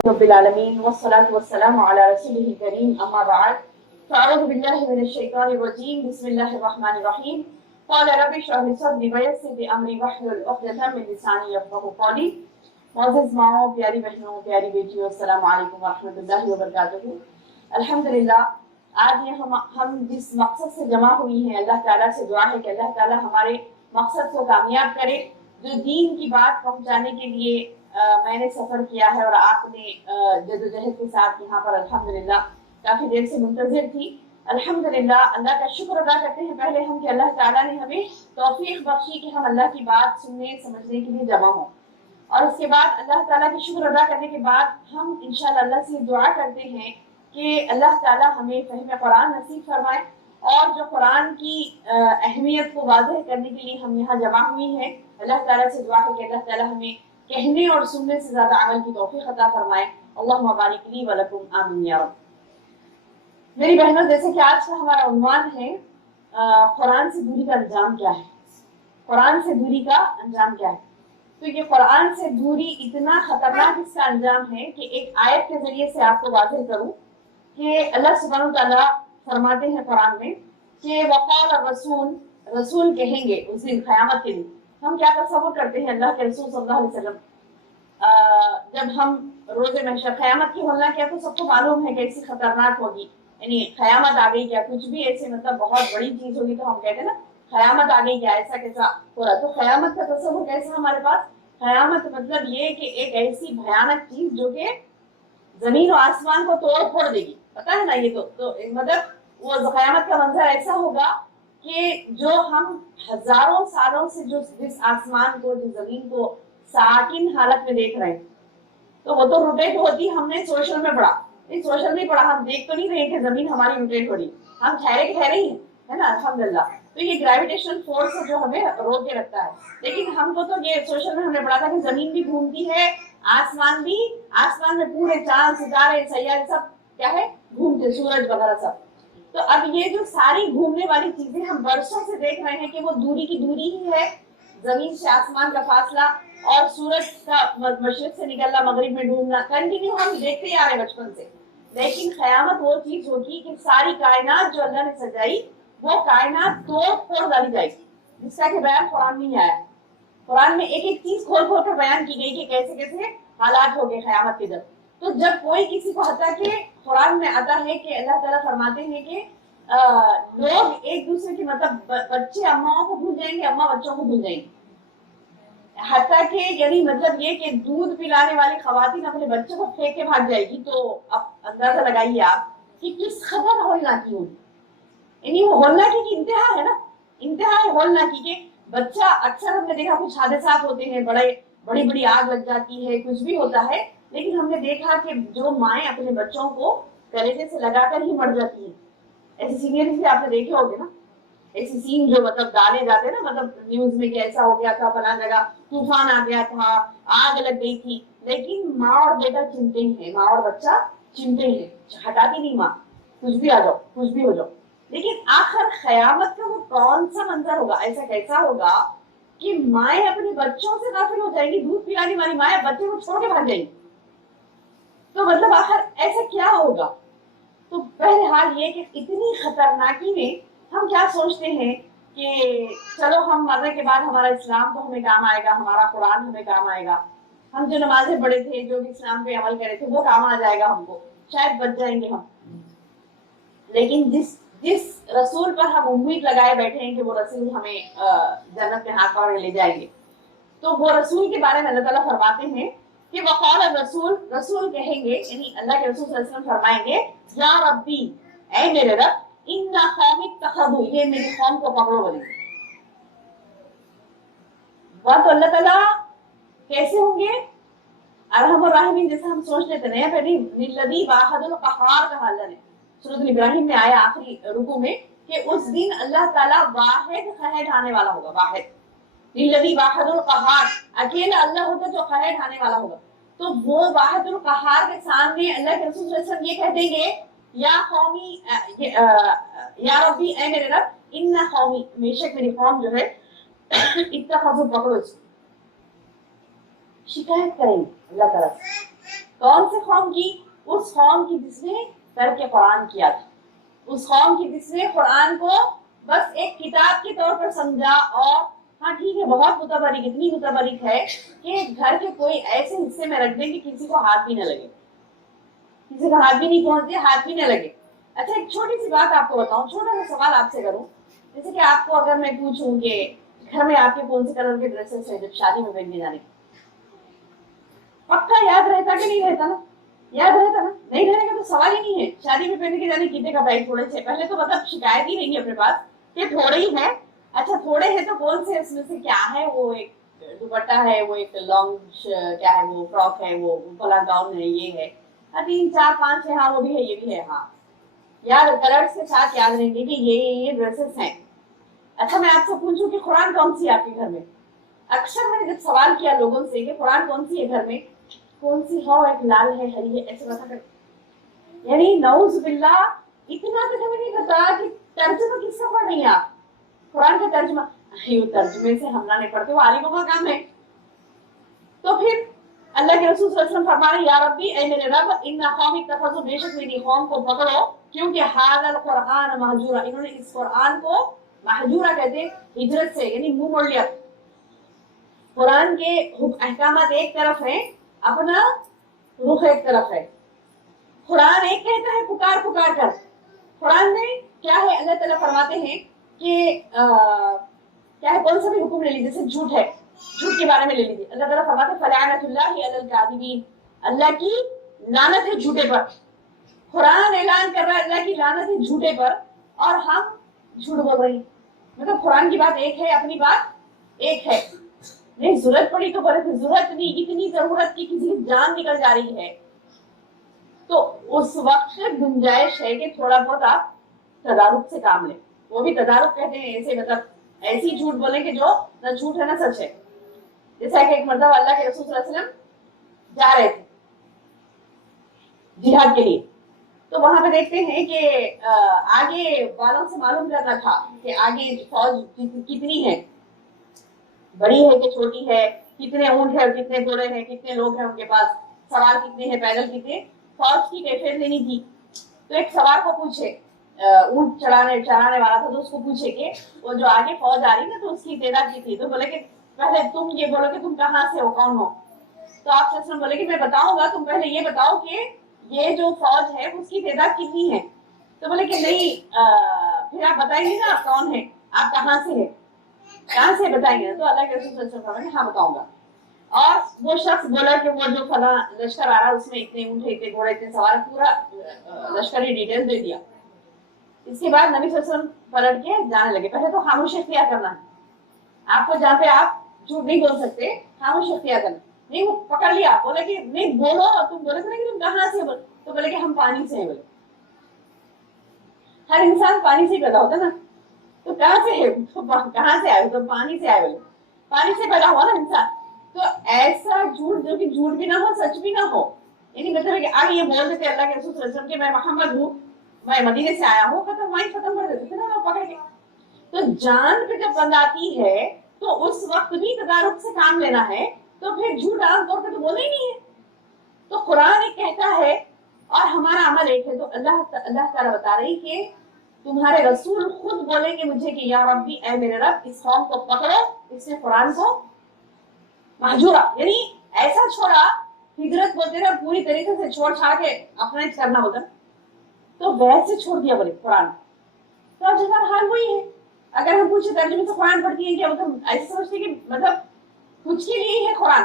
رب العالمين والصلاة والسلام على رسوله الكريم أما بعد فأعوذ بالله من الشيطان الرجيم بسم الله الرحمن الرحيم قال رب اشرح لي صدري ويسر لي أمري واحلل عقدة من لساني يفقهوا قولي معزز ماؤں پیاری بہنوں پیاری بیٹیوں السلام علیکم ورحمۃ اللہ وبرکاتہ. الحمدللہ آج یہ ہم جس مقصد سے جمع ہوئی ہیں اللہ تعالیٰ سے دعا ہے کہ اللہ تعالیٰ ہمارے مقصد کو کامیاب کرے. جو دین کی بات پہنچانے کے لیے میں نے سفر کیا ہے اور آپ نے جدوجہد کے ساتھ یہاں پر الحمدللہ کافی دیر سے منتظر تھی. الحمدللہ اللہ کا شکر ادا کرتے ہیں پہلے ہم کہ اللہ تعالیٰ نے ہمیں توفیق بخشی کہ ہم اللہ کی بات سننے سمجھنے کے لیے جمع ہوں. اور اس کے بعد اللہ تعالیٰ کی شکر ادا کرنے کے بعد ہم انشاءاللہ اللہ سے دعا کرتے ہیں کہ اللہ تعالیٰ ہمیں فہم قرآن نصیب فرمائے اور جو قرآن کی اہمیت کو واضح کرنے کے لیے ہم یہاں جمع ہوئی ہیں اللہ تعالیٰ سے دعا ہے کہ اللہ تعالیٰ ہمیں کہنے اور سننے سے زیادہ عمل کی توفیق عطا فرمائے. اللہم بارک لی ولکم آمین یا رب. میری بہنوں جیسے کہ آج کا ہمارا عنوان ہے قرآن سے دوری کا انجام کیا ہے. قرآن سے دوری کا انجام کیا ہے. تو یہ قرآن سے دوری اتنا خطرناک اس کا انجام ہے کہ ایک آیت کے ذریعے سے آپ کو واضح کروں کہ اللہ سبحانہ وتعالیٰ فرماتے ہیں قرآن میں کہ وقال الرسول رسول کہیں گے اس دن قیامت کے دن. ہم کیا تصور کرتے ہیں اللہ کے رسول صلی اللہ علیہ وسلم جب ہم روز محشر قیامت کی ہولنا کیا تو سب کو معلوم ہے کہ ایسی خطرناک ہوگی, یعنی قیامت آ گئی کیا کچھ بھی ایسے مطلب بہت بڑی چیز ہوگی تو ہم کہتے ہیں نا قیامت آ گئی کیا ایسا کیسا ہو رہا. تو قیامت کا تصور کیسا ہمارے پاس. قیامت مطلب یہ کہ ایک ایسی بھیانک چیز جو کہ زمین و آسمان کو توڑ پھوڑ دے گی. پتا ہے نا یہ تو مطلب وہ قیامت کا منظر ایسا ہوگا کہ جو ہم ہزاروں سالوں سے جس آسمان کو جس زمین کو ساکن حالت میں دیکھ رہے ہیں تو وہ تو روٹیٹ ہوتی ہم نے سوشل میں پڑھا. نہیں سوشل میں پڑھا, ہم دیکھ تو نہیں رہے کہ زمین ہماری روٹیٹ ہو رہی, ہم ٹھہرے ہی ہیں ہے نا الحمدللہ. تو یہ گریویٹیشنل فورس ہے جو ہمیں روک کے رکھتا ہے. لیکن ہم کو تو یہ سوشل میں ہم نے پڑھا تھا کہ زمین بھی گھومتی ہے, آسمان بھی, آسمان میں پورے چاند ستارے سیارے سب کیا ہے گھومتے, سورج وغیرہ سب. تو اب یہ جو ساری گھومنے والی چیزیں ہم برسوں سے دیکھ رہے ہیں کہ وہ دوری کی دوری ہی ہے, زمین سے آسمان کا فاصلہ اور سورج کا مشرق سے نکلنا مغرب میں ڈوبنا کنٹینیو ہم دیکھتے ہی آ رہے بچپن سے. لیکن قیامت وہ چیز ہوگی کہ ساری کائنات جو اللہ نے سجائی وہ کائنات توڑ پھوڑ ڈالی جائے گی جس کا کہ بیان قرآن میں ہی آیا. قرآن میں ایک ایک چیز کھول کھول کر بیان کی گئی کہ کیسے کیسے حالات ہو گئے قیامت کے دن. تو جب کوئی کسی کو حتیٰ کہ قرآن میں آتا ہے کہ اللہ تعالیٰ فرماتے ہیں کہ لوگ ایک دوسرے کی مطلب بچے اماؤں کو بھول جائیں گے, اماں بچوں کو بھول جائیں گے. حتیٰ کہ یعنی مطلب یہ کہ دودھ پلانے والی خواتین اپنے بچوں کو پھینک کے بھاگ جائے گی. تو اب اندازہ لگائیے آپ کہ کس قدر ہولناکی ہوگی. یعنی وہ ہولناکی کی انتہا ہے نا, انتہا ہے ہولناکی کے. بچہ اکثر ہم نے دیکھا کچھ حادثات ہوتے ہیں, بڑی بڑی آگ لگ جاتی ہے, کچھ بھی ہوتا ہے, لیکن ہم نے دیکھا کہ جو مائیں اپنے بچوں کو کلیجے سے لگا کر ہی مر جاتی ہیں. ایسی سینئر بھی آپ نے دیکھے ہوگے نا, ایسی سین جو مطلب ڈالے جاتے ہیں نا, مطلب نیوز میں کہ ایسا ہو گیا تھا فلاں جگہ طوفان آ گیا تھا, آگ لگ گئی تھی, لیکن ماں اور بیٹا چنتے ہی ہیں, ماں اور بچہ چنتے ہی ہیں, ہٹاتی نہیں ماں, کچھ بھی آ جاؤ کچھ بھی ہو جاؤ. لیکن آخر قیامت کا وہ کون سا منظر ہوگا, ایسا کیسا ہوگا کہ مائیں اپنے بچوں سے غافل ہو جائیں گی, دودھ پلانے والی مائیں بچے کو چھوڑ کے بھاگ جائیں گی. تو مطلب آخر ایسا کیا ہوگا. تو بہرحال یہ کہ اتنی خطرناکی میں ہم کیا سوچتے ہیں کہ چلو ہم مرنے کے بعد ہمارا اسلام تو ہمیں کام آئے گا, ہمارا قرآن ہمیں کام آئے گا, ہم جو نمازیں پڑھے تھے جو بھی اسلام پہ عمل کرے تھے وہ کام آ جائے گا, ہم کو شاید بچ جائیں گے ہم. لیکن جس رسول پر ہم امید لگائے بیٹھے ہیں کہ وہ رسول ہمیں جنت میں ہاتھ پکڑ لے جائیں گے, تو وہ رسول کے بارے میں اللہ تعالیٰ فرماتے ہیں کہ وقال الرسول رسول کہیں گے, یعنی اللہ کے رسول صلی اللہ علیہ وسلم فرمائیں گے یا ربی اے میرے رب ان قوم اتخذوا, یہ میری قوم کو پکڑو بولیں گے. تو اللہ تعالیٰ کیسے ہوں گے ارحم الراحمین, جیسے ہم سوچ لیتے ہیں پہلے للذی واحد القہار کہا اللہ نے سورۃ ابراہیم میں آیا آخری رکوع میں کہ اس دن اللہ تعالیٰ واحد قہر ڈھانے والا ہوگا. واحد للذی واحد القہار, اکیلا اللہ ہوگا جو قہر ڈھانے والا ہوگا. تو وہ واحد القہار کے سامنے اللہ کے رسول صلی اللہ علیہ وسلم یہ کہہ دیں گے یا قومی یا ربی اے میرے رب ان قومی, بے شک میری قوم جو ہے اتخذوا, پکڑو اس کو. شکایت کریں گے اللہ تعالیٰ سے कौन से कौम की? उस कौम की जिसने तर्क कुरान किया था, उस कौम की जिसने कुरान को बस एक किताब के तौर पर समझा। और हाँ ठीक है, बहुत मुतबरिक, इतनी मुतबरिक है कि घर के कोई ऐसे हिस्से में रख दे कि किसी को हाथ भी न लगे, किसी का हाथ भी नहीं पहुंचे, हाथ भी न लगे। अच्छा, एक छोटी सी बात आपको बताऊं, छोटा सा सवाल आपसे करूं। जैसे कि आपको अगर मैं पूछूं कि घर में आपके कौन से कलर के ड्रेसेस है जब शादी में पहनने जाने, पक्का याद रहता कि नहीं रहता ना? याद रहता ना? नहीं रहेगा तो सवाल ही नहीं है। शादी में पहन के जाने कितने का बैग थोड़े से, पहले तो मतलब शिकायत ही नहीं है अपने पास कि थोड़े ही है। अच्छा थोड़े हैं तो कौन से इसमें से क्या है? वो एक दुपट्टा है, वो एक लॉन्ग क्या है, वो फ्रॉक है, वो गला गाउन है, ये है, 3 4 5 है, हाँ वो भी है, ये भी है, हाँ यार कलर्स के साथ याद रहेंगे कि ये ड्रेसेस हैं। अच्छा मैं आपसे पूछूं कि कुरान कौन सी है आपके घर में? अक्सर मैंने जब सवाल किया लोगों से कि कुरान कौन सी है घर में, कौन सी हो, एक लाल है, हरी है, ऐसे बता कर, यानी नऊज बिल्लाह, इतना तक हमें नहीं पता कि तर्जुमा किसका पढ़ रही हैं आप, कुरान का तर्जुमा। ये तर्जुमे से हमला नहीं पढ़ते, वो आलिमों का काम है। तो फिर अल्लाह के रसूल सल्लल्लाहु अलैहि वसल्लम फरमा रहे, या रब्बी, ऐ मेरे रब, इन्ना कौमी तखज़ु, बेशक मेरी कौम को पकड़ो, क्योंकि हाज़ल कुरान महजूरा, इन्होंने इस कुरान को महजूरा कहते हैं हिजरत से, यानी मुंह मोड़ लिया। कुरान के अहकामात एक तरफ है, अपना रुख एक तरफ है। कुरान एक कहता है पुकार पुकार कर, कुरान में क्या है, अल्लाह ताला फरमाते हैं कि क्या है, कौन सा भी हुक्म ले लीजिए, जैसे झूठ है, झूठ के बारे में ले लीजिए, अल्लाह ताला फरमाते हैं फलानतुल्लाहि अलल काज़िबीन, अल्लाह की लानत है झूठे पर। कुरान ऐलान कर रहा है अल्लाह की लानत है झूठे पर, और हम झूठ बोल रहे हैं। मतलब कुरान की बात एक है, अपनी बात एक है। नहीं जरूरत पड़ी तो बोले, जरूरत नहीं, इतनी जरूरत की किसी की जान निकल जा रही है, तो उस वक्त गुंजाइश है कि थोड़ा बहुत आप तदारुक से काम लें। वो भी तदारुक कहते हैं ऐसे, मतलब ऐसी झूठ बोले कि जो ना झूठ है ना सच है। जैसा कि एक मर्तबा अल्लाह के रसूल सल्लल्लाहु अलैहि वसल्लम जा रहे थे जिहाद के लिए, तो वहां पे देखते हैं कि आगे वालों से मालूम करना था कि आगे फौज कितनी है, बड़ी है कि छोटी है, कितने ऊंट है और कितने घोड़े हैं, कितने लोग हैं उनके पास, सवार कितने हैं, पैदल कितने, फौज की कैफियत लेनी थी। तो एक सवार को पूछे, ऊंट चढ़ाने वाला था, तो उसको पूछे कि वो जो आगे फौज आ रही ना, तो उसकी तादाद की थी। तो बोले कि पहले तुम ये बोलो कि तुम कहाँ से हो, कौन हो। तो आप सच बोले कि मैं बताऊंगा, तुम पहले ये बताओ कि ये जो फौज है उसकी तादाद कितनी है। तो बोले कि नहीं, फिर आप बताएंगे ना आप कौन है, आप कहाँ से है, कहाँ से बताएंगे। तो अल्लाह के रसूल सल्लल्लाहु अलैहि वसल्लम, हाँ बताऊंगा। और वो शख्स बोला कि वो जो फला लश्कर आ रहा, उसमें इतने ऊंट है, इतने घोड़े, इतने सवार, पूरा लश्करी डिटेल दे दिया। इसके बाद नबी सल्लल्लाहु अलैहि वसल्लम पलट के जाने लगे। पहले तो खामोश इख्तियार करना है आपको, जहाँ पे आप झूठ नहीं बोल सकते, खामोश इख्तियार करना। नहीं वो पकड़ लिया, बोले कि नहीं बोलो, तुम बोले थे कि तुम कहाँ से, बोले तो बोले कि हम पानी से हैं। बोले हर इंसान पानी से पैदा होता ना, तो कहाँ से है, तो कहाँ से आए, तो पानी से आए। बोले पानी से पैदा हुआ ना इंसान। तो ऐसा झूठ जो कि झूठ भी ना हो, सच भी ना हो, यानी मतलब है कि आगे ये बोल देते अल्लाह के रसूल सल्लल्लाहु अलैहि वसल्लम कि मैं मोहम्मद हूँ, मैं मदीने से आया हूँ, खत्म, वहीं खत्म कर देते थे ना वो पकड़ के। तो जान पे जब बंद आती है तो उस वक्त भी तदारुक से काम लेना है, तो फिर झूठ आमतौर पर तो बोलना ही नहीं है। तो कुरान एक कहता है और हमारा अमल एक है। तो अल्लाह ताला बता रही कि तुम्हारे रसूल खुद बोलेंगे मुझे कि या रब्बी, ऐ मेरे रब, इस कौम को पकड़ो, इसने कुरान को महजूरा, यानी ऐसा छोड़ा, हिजरत बोलते ना, पूरी तरीके से छोड़ छाड़ के अपना करना होता, तो वैसे छोड़ दिया बोले कुरान। तो अब हमारा हाल वही है। अगर हम पूछे तर्जुमे से कुरान पढ़ती है क्या, मतलब ऐसे समझते कि मतलब कुछ के लिए ही है कुरान,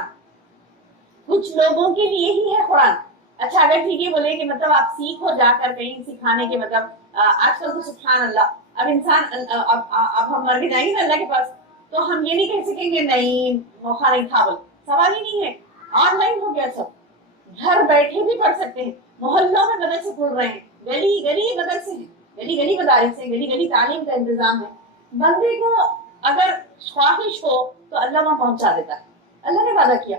कुछ लोगों के लिए ही है कुरान। अच्छा अगर ठीक है बोले कि मतलब आप सीखो जाकर कहीं सिखाने के, मतलब आजकल तो सुभान अल्लाह, अब इंसान अब हम मर के जाएंगे ना अल्लाह के पास, तो हम ये नहीं कह सकेंगे नहीं मौका नहीं था, बोल सवाल ही नहीं है। ऑनलाइन हो गया सब, घर बैठे भी पढ़ सकते हैं, मोहल्लों में मदरसे खुल रहे हैं, गली गली मदरसे हैं, गली गली मदारिस है, गली गली तालीम का इंतजाम है। बंदे को अगर ख्वाहिश हो तो अल्लाह वहां पहुंचा देता है। अल्लाह ने वादा किया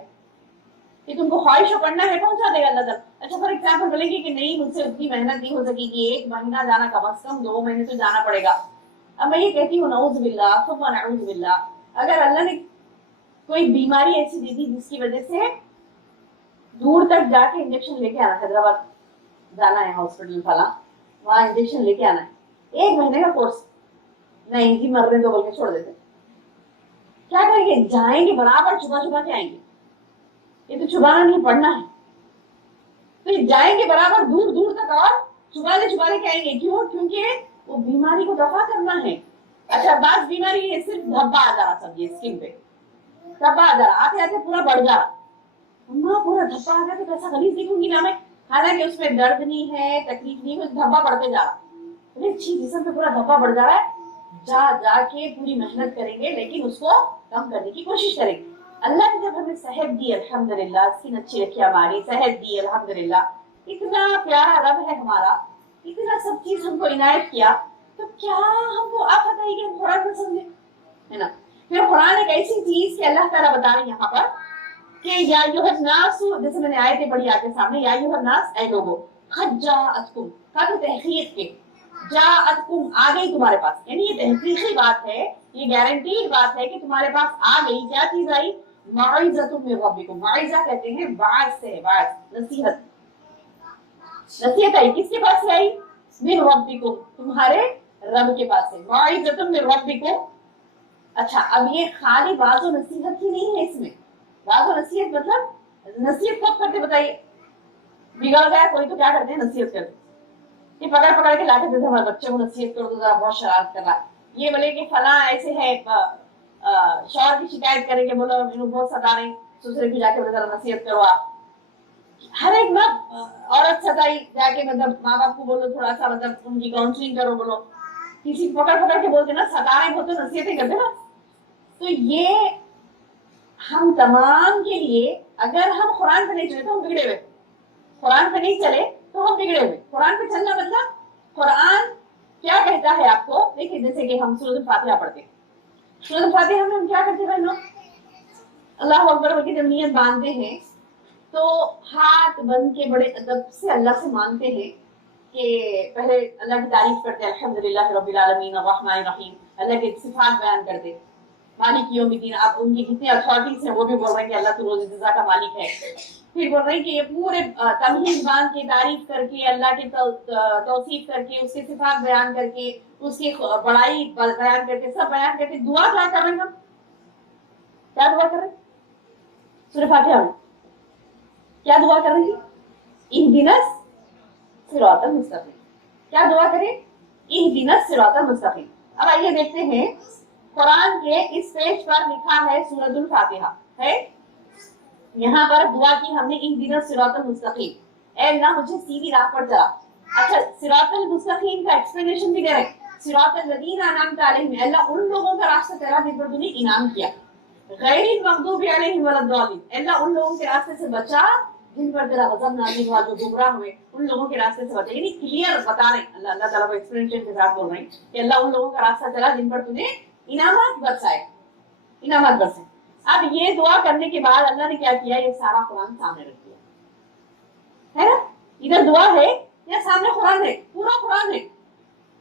कि तुमको ख्वाहिश हो पढ़ना है, पहुंचा देगा अल्लाह तक। अच्छा फॉर एग्जाम्पल बोलेंगे कि नहीं मुझसे उतनी मेहनत नहीं हो सकेगी, 1 महीना जाना, कम से कम 2 महीने तो जाना पड़ेगा। अब मैं ये कहती हूँ नऊज़ बिल्लाह सुम्मा नऊज़ बिल्लाह, अगर अल्लाह ने कोई बीमारी ऐसी दे दी जिसकी वजह से दूर तक जाके इंजेक्शन लेके आना, हैदराबाद जाना है हॉस्पिटल फला, वहां इंजेक्शन लेके आना है, 1 महीने का कोर्स, नहीं जी मरने दो बोल के छोड़ देते। क्या करेंगे, जाएंगे बराबर छुपा छुपा के आएंगे, ये तो छुपाना नहीं पड़ना है, तो जाएंगे बराबर दूर दूर तक और छुपा के आएंगे। क्यों? क्योंकि वो बीमारी को दफा करना है। अच्छा बात बीमारी है सिर्फ धब्बा आ जा रहा, समझिए स्किन पे धब्बा आ जा रहा, आते आते पूरा बढ़ जा रहा, अम्मा पूरा धब्बा आ गया तो कैसा गलीज दिखूंगी ना मैं, हालांकि उसमें दर्द नहीं है, तकलीफ नहीं है, धब्बा बढ़ते जा रहा, अरे अच्छी जिसम पे पूरा धब्बा बढ़ जा रहा है, जाके पूरी मेहनत करेंगे लेकिन उसको कम करने की कोशिश करेंगे। अल्लाह ने जब हमें सेहत दी अल्हम्दुलिल्लाह, स्किन अच्छी रखी हमारी, सेहत दी अल्हम्दुलिल्लाह, इतना प्यारा रब है हमारा, इतना सब चीज हमको इनायत किया, तो क्या हमको आप बताइए कि हम कुरान में समझे, है ना। फिर कुरान एक ऐसी चीज कि अल्लाह ताला बता रहे हैं यहाँ पर कि या युहन्नास, जैसे मैंने आयतें पढ़ी आपके सामने, या युहन्नास ऐ लोगों, खद जाअतकुम, का तो तहकीक के, जाअतकुम आ गई तुम्हारे पास, यानी ये तहकीकी बात है, ये गारंटीड बात है कि तुम्हारे पास आ गई, क्या चीज आई, मौइज़तुम मिन रब्बिकुम, मौइज़ा कहते हैं वाज से, वाज नसीहत, नसीहत आई किसके पास से आई, मिन रब्बिकुम, तुम्हारे रब के पास से, मौइज़तुम मिन रब्बिकुम। अच्छा अब ये खाली वाज़ो नसीहत ही नहीं है इसमें, वाज़ो नसीहत मतलब नसीहत कब करते बताइए, बिगड़ गया कोई तो क्या करते हैं, नसीहत करते, ये पकड़ पकड़ के लाके देते हमारे बच्चे को, नसीहत कर दो जरा बहुत शरारत कर रहा है, ये बोले कि फला ऐसे है, शौहर की शिकायत करेंगे, बोलो इन्हों बहुत सता रहे, दूसरे को जाके जरा नसीहत करो आप, हर एक ना औरत सताई जाके, मतलब माँ बाप को बोलो थोड़ा सा, मतलब उनकी काउंसलिंग करो, बोलो किसी पकड़ पकड़ के बोलते ना, सता रहे बोलते नसीहतें करते ना, तो ये हम तमाम के लिए, अगर हम कुरान पे नहीं चले तो हम बिगड़े हुए, कुरान पे नहीं चले तो हम बिगड़े हुए। कुरान पे चलना मतलब, कुरान क्या कहता है आपको, देखिए जैसे कि हम सूरत फातिहा पढ़ते, सूरत फातिहा में हम क्या करते हैं बहनों, अल्लाह अकबर बोल के जब नियत बांधते हैं तो हाथ बंद के बड़े अदब से अल्लाह से मांगते हैं कि पहले अल्लाह की तारीफ करते हैं, अल्हम्दुलिल्लाह रब्बिल आलमीन अर्रहमानिर रहीम, अल्लाह के सिफात बयान करते, मालिक यौमिद्दीन, आप उनकी कितने अथॉरिटीज हैं वो भी बोल रहे हैं कि अल्लाह तो रोज़ जज़ा का मालिक है। फिर बोल रहे हैं कि ये पूरे तमहीद बांध के, तारीफ करके, अल्लाह के तौसीफ करके, उसके सिफात बयान करके, उसकी बड़ाई बयान करके, सब बयान करके दुआ क्या कर रहे हैं हम, क्या दुआ कर रहे हैं सूरह फातिहा में, क्या दुआ कर रहे हैं, इहदिनस सिरातल मुस्तकीम, क्या दुआ करें, इहदिनस सिरातल मुस्तकीम। अब आइए देखते हैं कुरान के इस पेज पर लिखा है सूरतुल फातिहा है, यहाँ पर दुआ की हमने, इहदिनस सिरातल मुस्तकीम, ऐ अल्लाह मुझे सीधी राह पर चला। अच्छा सिरातल मुस्तकीम का एक्सप्लेनेशन भी दे रहे हैं, सिरातल लदीना अनअमता अलैहिम, अल्लाह उन लोगों का रास्ता चला जिन पर तूने इनाम किया, गैरिल मगदूबी अलैहिम वलद्दालिन, अल्लाह उन लोगों के रास्ते से बचा जिन पर तेरा गजब नाज़िल हुआ, जो गुमराह हुए, उन लोगों के रास्ते से बचा, यानी क्लियर बता रहे हैं अल्लाह ताला को एक्सप्लेनेशन के साथ बोल रहे हैं कि अल्लाह उन लोगों का रास्ता चला जिन पर तूने इनामात बरसाए, इनामात बरसाए। अब ये दुआ करने के बाद अल्लाह ने क्या किया, ये सारा कुरान सामने रख दिया, है ना, इधर दुआ है या सामने कुरान है, पूरा कुरान है,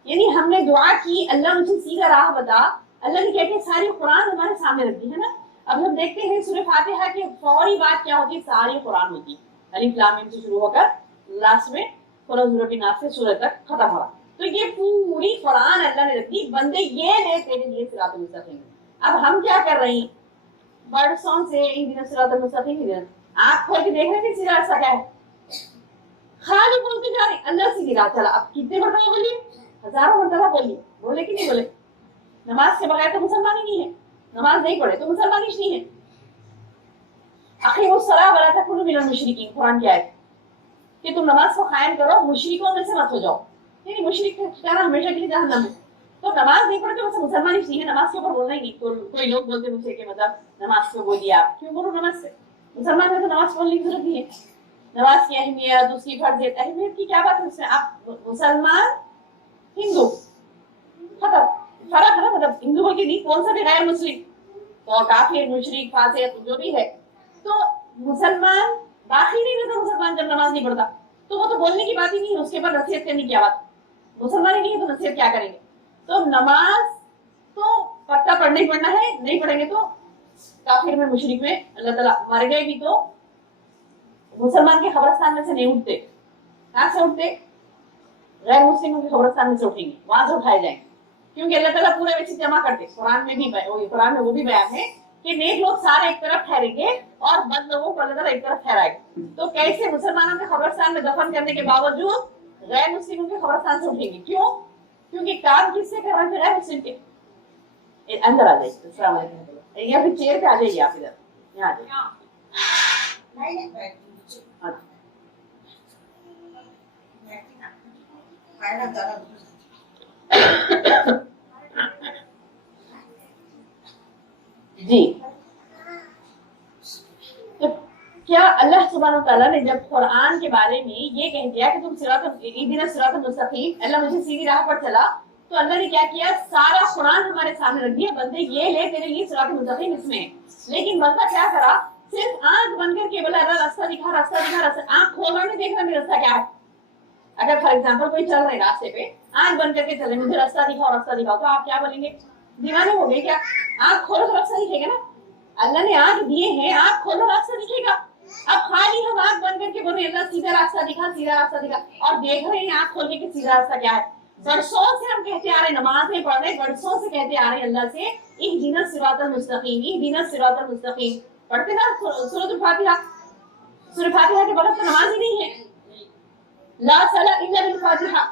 यानी हमने दुआ की, अल्लाह मुझे सीधा राह बता, अल्लाह ने क्या किया, सारी कुरान हमारे सामने रख दी, है ना। अब हम देखते हैं सूरह फातिहा की फौरी बात क्या होती है, सारी कुरान होती है, अलिफ लाम मीम से शुरू होकर लास्ट में कुल औज़ु बिनास से सूरह तक खत्म हुआ, तो ये पूरी कुरान अल्लाह ने रख दी, बंदे ये है तेरे लिए सिरातुल मुस्तकीम। अब हम क्या कर रहे हैं, बरसों से इहदिनस सिरातल मुस्तकीम, आँख खोल के देख रहे थे सीधा रास्ता क्या है, खाली बोलते जा रहे अल्लाह सीधी राह चला। अब कितने मरतबा बोलिए, हजारों मरतबा बोलिए, बोले कि नहीं बोले, नमाज के बगैर तो मुसलमान ही नहीं है, नमाज नहीं पढ़े तो मुसलमान ही नहीं है। अक़ीमुस्सलाह वला तकुनु मिनल मुशरिकीन, कुरान की आयत कि तुम नमाज को कायम करो, मुशरिकों में से मत हो जाओ, यानी मुशरिक का ठिकाना हमेशा के लिए जहन्नम है। तो नमाज नहीं पढ़ते तो मुसलमान ही नहीं है, नमाज के ऊपर बोलना ही नहीं। कोई लोग बोलते मुझसे कि मतलब नमाज पे बोलिए, आप क्यों बोलो नमाज से, मुसलमान में तो नमाज बोलने की जरूरत नहीं है। नमाज की अहमियत, उसकी फर्जियत, अहमियत की क्या बात है उसमें, आप मुसलमान हिंदू खत्म, फर्क है ना, मतलब हिंदू बोल के नहीं, कौन सा भी गैर मुस्लिम तो काफिर मुशरिक फासिक जो भी है, तो मुसलमान दाखिल नहीं रहता मुसलमान जब नमाज नहीं पढ़ता, तो वो तो बोलने की बात ही नहीं है, उसके ऊपर नसीहत करने की क्या बात, मुसलमान ही नहीं है तो नसीहत क्या करेंगे। तो नमाज तो पक्का पढ़ना ही पढ़ना है, नहीं पढ़ेंगे तो काफिर में मुशरिक में, अल्लाह ताला मर गए भी तो मुसलमान के खबरस्तान में से नहीं उठते, कहाँ से उठते? गैर मुस्लिमों के खबरस्तान में से उठेंगे, वहां से उठाए जाएंगे, क्योंकि अल्लाह ताला पूरे वैसे जमा करते। कुरान में भी कुरान में वो भी बयान है कि नेक लोग सारे एक तरफ ठहरेंगे और बद लोगों को अल्लाह ताला एक तरफ ठहराएगा। तो कैसे मुसलमानों के खबरस्तान में दफन करने के बावजूद गैर मुस्लिमों के खबरस्तान से उठेंगे? क्यों? क्योंकि काम किससे कर रहे थे? गैर मुस्लिम के। अंदर आ जाइए, अस्सलाम वालेकुम, या फिर चेयर पे आ जाइए, आप इधर यहाँ आ जाइए। जी, तो क्या अल्लाह सुब्हानहू तआला ने जब कुरान के बारे में ये कह दिया कि तुम सिरातुल मुस्तकीम, अल्लाह मुझे सीधी राह पर चला, तो अल्लाह ने क्या किया? सारा कुरान हमारे सामने रख दिया, बंदे ये ले तेरे लिए सिरातुल मुस्तकीम इसमें है। लेकिन बंदा क्या करा? सिर्फ आंख बंद करके बोला रास्ता दिखा, रास्ता दिखा, रास्ता। आंख खोलना नहीं देख रहा रास्ता क्या है। अगर फॉर एग्जाम्पल कोई चल रहे रास्ते पे, आंख बंद करके चले, मुझे रास्ता दिखाओ, रास्ता दिखाओ, तो आप क्या बोलेंगे? दीवाने हो गए क्या? आंख खोलो तो रास्ता दिखेगा ना। अल्लाह ने आंख दिए हैं, आंख खोलो रास्ता दिखेगा। अब खाली हम आंख बंद करके बोल रहे अल्लाह सीधा रास्ता दिखा, सीधा रास्ता दिखा, और देख रहे हैं आंख खोल के सीधा रास्ता क्या है। बरसों से हम कहते आ रहे, नमाजें पढ़ रहे, बरसों से कहते आ रहे अल्लाह से इहदिनस सिरातल मुस्तकीम, इहदिनस सिरातल मुस्तकीम। पढ़ते ना सूरह फातिहा, सूरह फातिहा के बगैर तो नमाज ही नहीं है। ला सला इल्ला बिल फातिहा,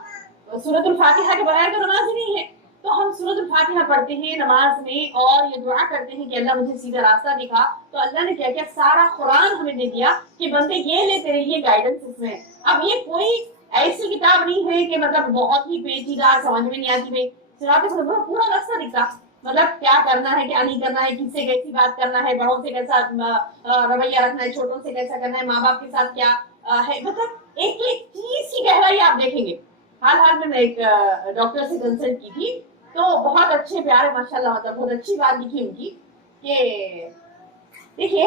सूरह फातिहा के बगैर तो नमाज ही नहीं है। तो हम सूरह फातिहा पढ़ते हैं नमाज में और ये दुआ करते हैं कि अल्लाह मुझे सीधा रास्ता दिखा। तो अल्लाह ने क्या किया? सारा कुरान हमें दे दिया कि बंदे ये ले तेरे लिए गाइडेंस इसमें। अब ये कोई ऐसी किताब नहीं है कि मतलब बहुत ही पेचीदा समझ में नहीं आती, भाई सिरात पूरा रास्ता दिखता, मतलब क्या करना है क्या नहीं करना है, किससे कैसी बात करना है, बड़ों से कैसा रवैया रखना है, छोटों से कैसा करना है, माँ बाप के साथ क्या है, मतलब एक एक चीज की गहराई आप देखेंगे। हाल में मैं एक डॉक्टर से कंसल्ट की थी, तो बहुत अच्छे प्यारे माशाल्लाह, मतलब बहुत अच्छी बात लिखी उनकी कि देखिए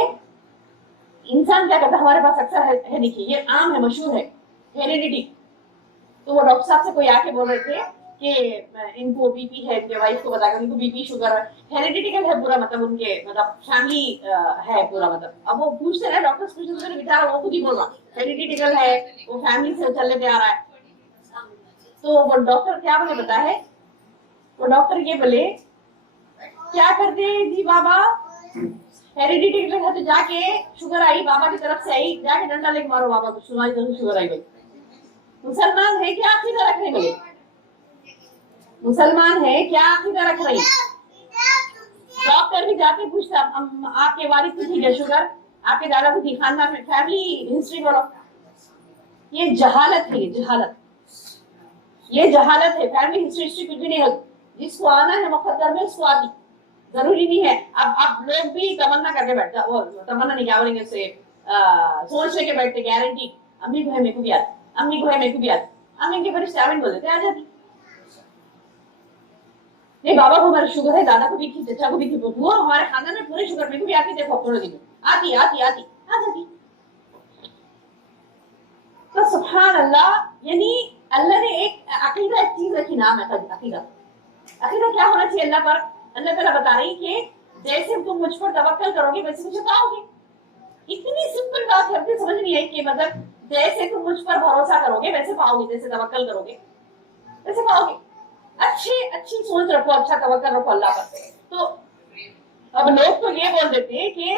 इंसान क्या करता है, हमारे पास अक्सर है देखिए ये आम है, मशहूर है, हेरिडिटी। तो वो डॉक्टर साहब से कोई आके बोल रहे थे कि इनको बीपी है, इनके वाइफ को बताकर इनको बीपी शुगर हेरिडिटिकल है पूरा, मतलब उनके मतलब फैमिली है पूरा, मतलब अब वो पूछते रहे डॉक्टर्स पूछते रहे, बेचारा वो खुद ही बोल रहा हेरिडिटिकल है, वो फैमिली से चलने पे आ रहा है। तो वो डॉक्टर क्या बोले पता है? वो डॉक्टर ये बोले क्या करते जी बाबा, हेरिडिटी है तो जाके शुगर आई बाबा की तरफ से आई, जाके डंडा लेके मारो बाबा को, तुम्हारी तरफ शुगर आई। भाई मुसलमान है क्या अकीदा रख रहे? मुसलमान है क्या अकीदा रख रही? डॉक्टर भी जाके पूछता आपके वालिद को थी क्या शुगर, आपके दादा को थी, खानदान में फैमिली हिस्ट्री बोलो। ये जहालत है, ये जहालत, ये जहालत है। फैमिली हिस्ट्री कुछ भी नहीं होती, जिसको आना है मुकद्दर में उसको आती, जरूरी नहीं है। अब लोग भी तमन्ना करके बैठता, वो तमन्ना नहीं क्या बोलेंगे उसे, सोच लेके बैठते गारंटी अम्मी को है मेरे को भी याद, अम्मी को है मेरे को भी याद, अम्मी के फरिश्ते आमीन बोल देते, आ जाती। नहीं बाबा को हमारी शुगर है, दादा को भी थी, चचा को भी थी, वो हमारे खानदान में पूरे शुगर मेरे को भी आती, देखो थोड़े दिन आती आती आती आ जाती। तो सुभान अल्लाह, यानी अल्लाह ने एक अकीदा, एक चीज रखी, नाम है अकीदा। अकीदा क्या होना चाहिए अल्लाह पर? अल्लाह ताला बता रही कि जैसे तुम मुझ पर तवक्कल करोगे वैसे मुझे पाओगे। इतनी सिंपल बात है, समझ नहीं आई कि मतलब जैसे तुम मुझ पर भरोसा करोगे वैसे पाओगे, जैसे तवक्कल करोगे वैसे पाओगे। अच्छी सोच रखो, अच्छा तवक्कल रखो अल्लाह पर। तो अब लोग तो ये बोल देते हैं कि